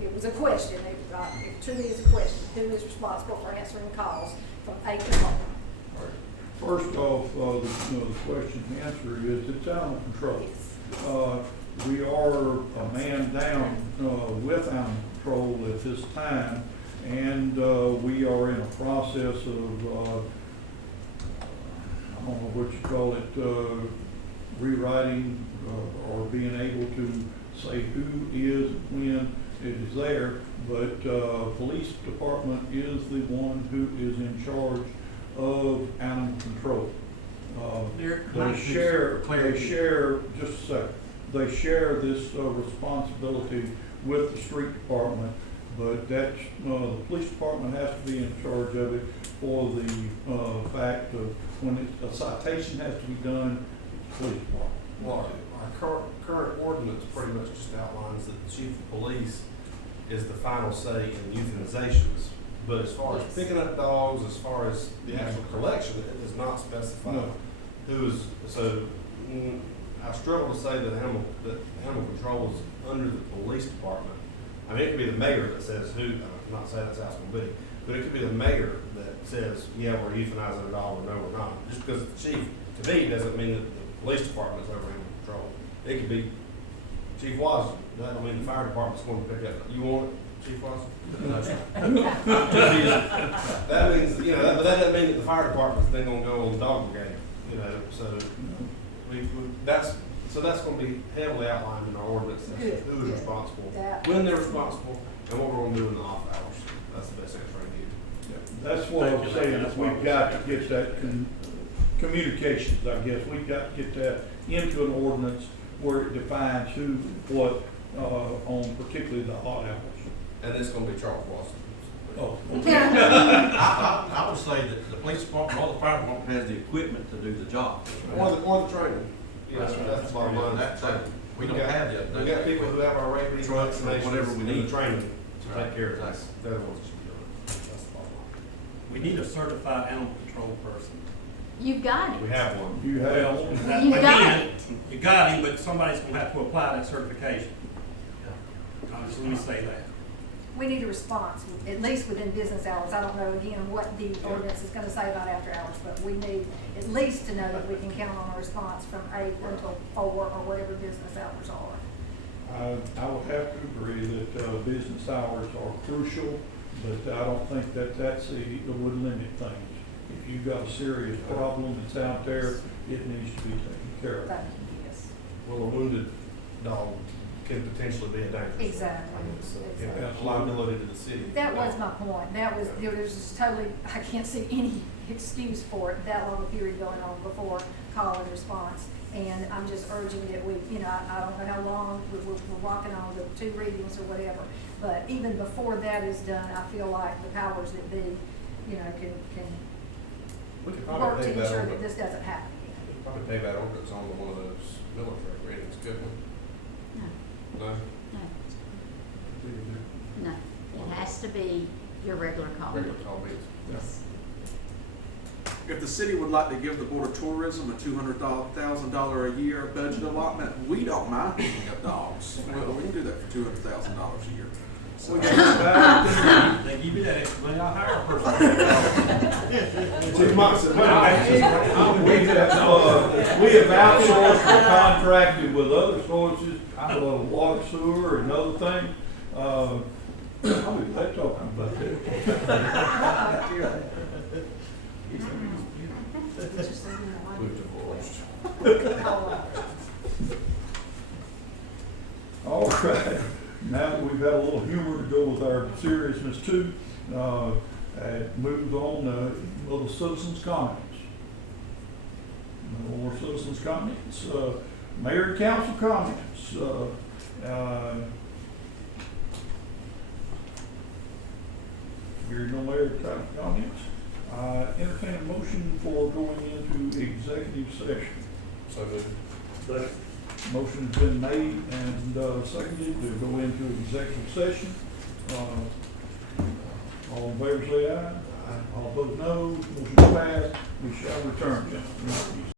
It was a question, it truly is a question, who is responsible for answering calls from 8 to 4? First off, the question and answer is it's animal control. We are a man down with animal control at this time, and we are in a process of, I don't know what you call it, rewriting or being able to say who is, when it is there, but police department is the one who is in charge of animal control. They share, just a second, they share this responsibility with the street department, but that's, the police department has to be in charge of it for the fact of when a citation has to be done, it's the police department. Well, our current ordinance pretty much just outlines that the chief of police is the final say in euthanizations. But as far as picking up dogs, as far as the actual collection, it does not specify who is, so I struggle to say that animal control is under the police department. I mean, it could be the mayor that says who, I'm not saying that's how it's gonna be, but it could be the mayor that says, yeah, we're euthanizing a dog, or no, we're not. Just because the chief, to me, doesn't mean that the police department is over animal control. It could be Chief Watson. That don't mean the fire department's going to pick up. You want it, Chief Watson? That means, you know, but that doesn't mean that the fire department's then gonna go on the dog brigade, you know, so that's gonna be heavily outlined in our ordinance, who is responsible, when they're responsible, and what we're gonna do in the off hours. That's the best answer I can give. That's what I'm saying, is we've got to get that communications, I guess, we've got to get that into an ordinance where it defines who, what, on particularly the odd hours. And it's gonna be Charles Watson. Oh. I would say that the police department or the fire department has the equipment to do the job. Or the training. Yeah, That's right. that's the bottom line. That's right. We don't have that. We got people who have our regular Trucks or whatever we need. Training to take care of this. They're the ones that should be doing it. That's the bottom line. We need a certified animal control person. You've got it. We have one. You have, You got Again, you got him, but somebody's gonna have to apply that certification. Just let me say that. We need a response, at least within business hours. I don't know, again, what the ordinance is gonna say about after hours, but we need at least to know that we can count on a response from 8 until 4 or whatever business hours are. I would have to agree that business hours are crucial, but I don't think that that would limit things. If you've got a serious problem that's out there, it needs to be taken care of. Thank you, yes. Well, a wounded dog can potentially be a danger. Exactly. I mean, it's a liability to the city. That was my point. That was, there was just totally, I can't see any excuse for it, that long a period going on before call and response. And I'm just urging that we, you know, I don't know how long, we're walking on the 2 readings or whatever. But even before that is done, I feel like the powers that be, you know, can We could work probably to take that ensure on, that this doesn't happen again. we could probably take that ordinance on to one of those military ratings, couldn't we? No, No? no. It has to be your regular call. Regular call meetings. Yes. If the city would like to give the Board of Tourism a $200,000 a year budget allotment, we don't mind picking up dogs. Well, we can do that for $200,000 a year. They give you that extra money, I'll hire a person. We have outsourced or contracted with other sources, water, sewer, and other things. I'll be glad talking about that. All right, now that we've had a little humor to go with our seriousness too, it moves on to little citizens' comments. No more citizens' comments. Mayor and council comments. Hearing no mayor and council comments, entertain a motion for going into executive session. So moved. Motion's been made and seconded to go into executive session. All in favor say aye. All opposed no. Motion passed. We shall return, gentlemen.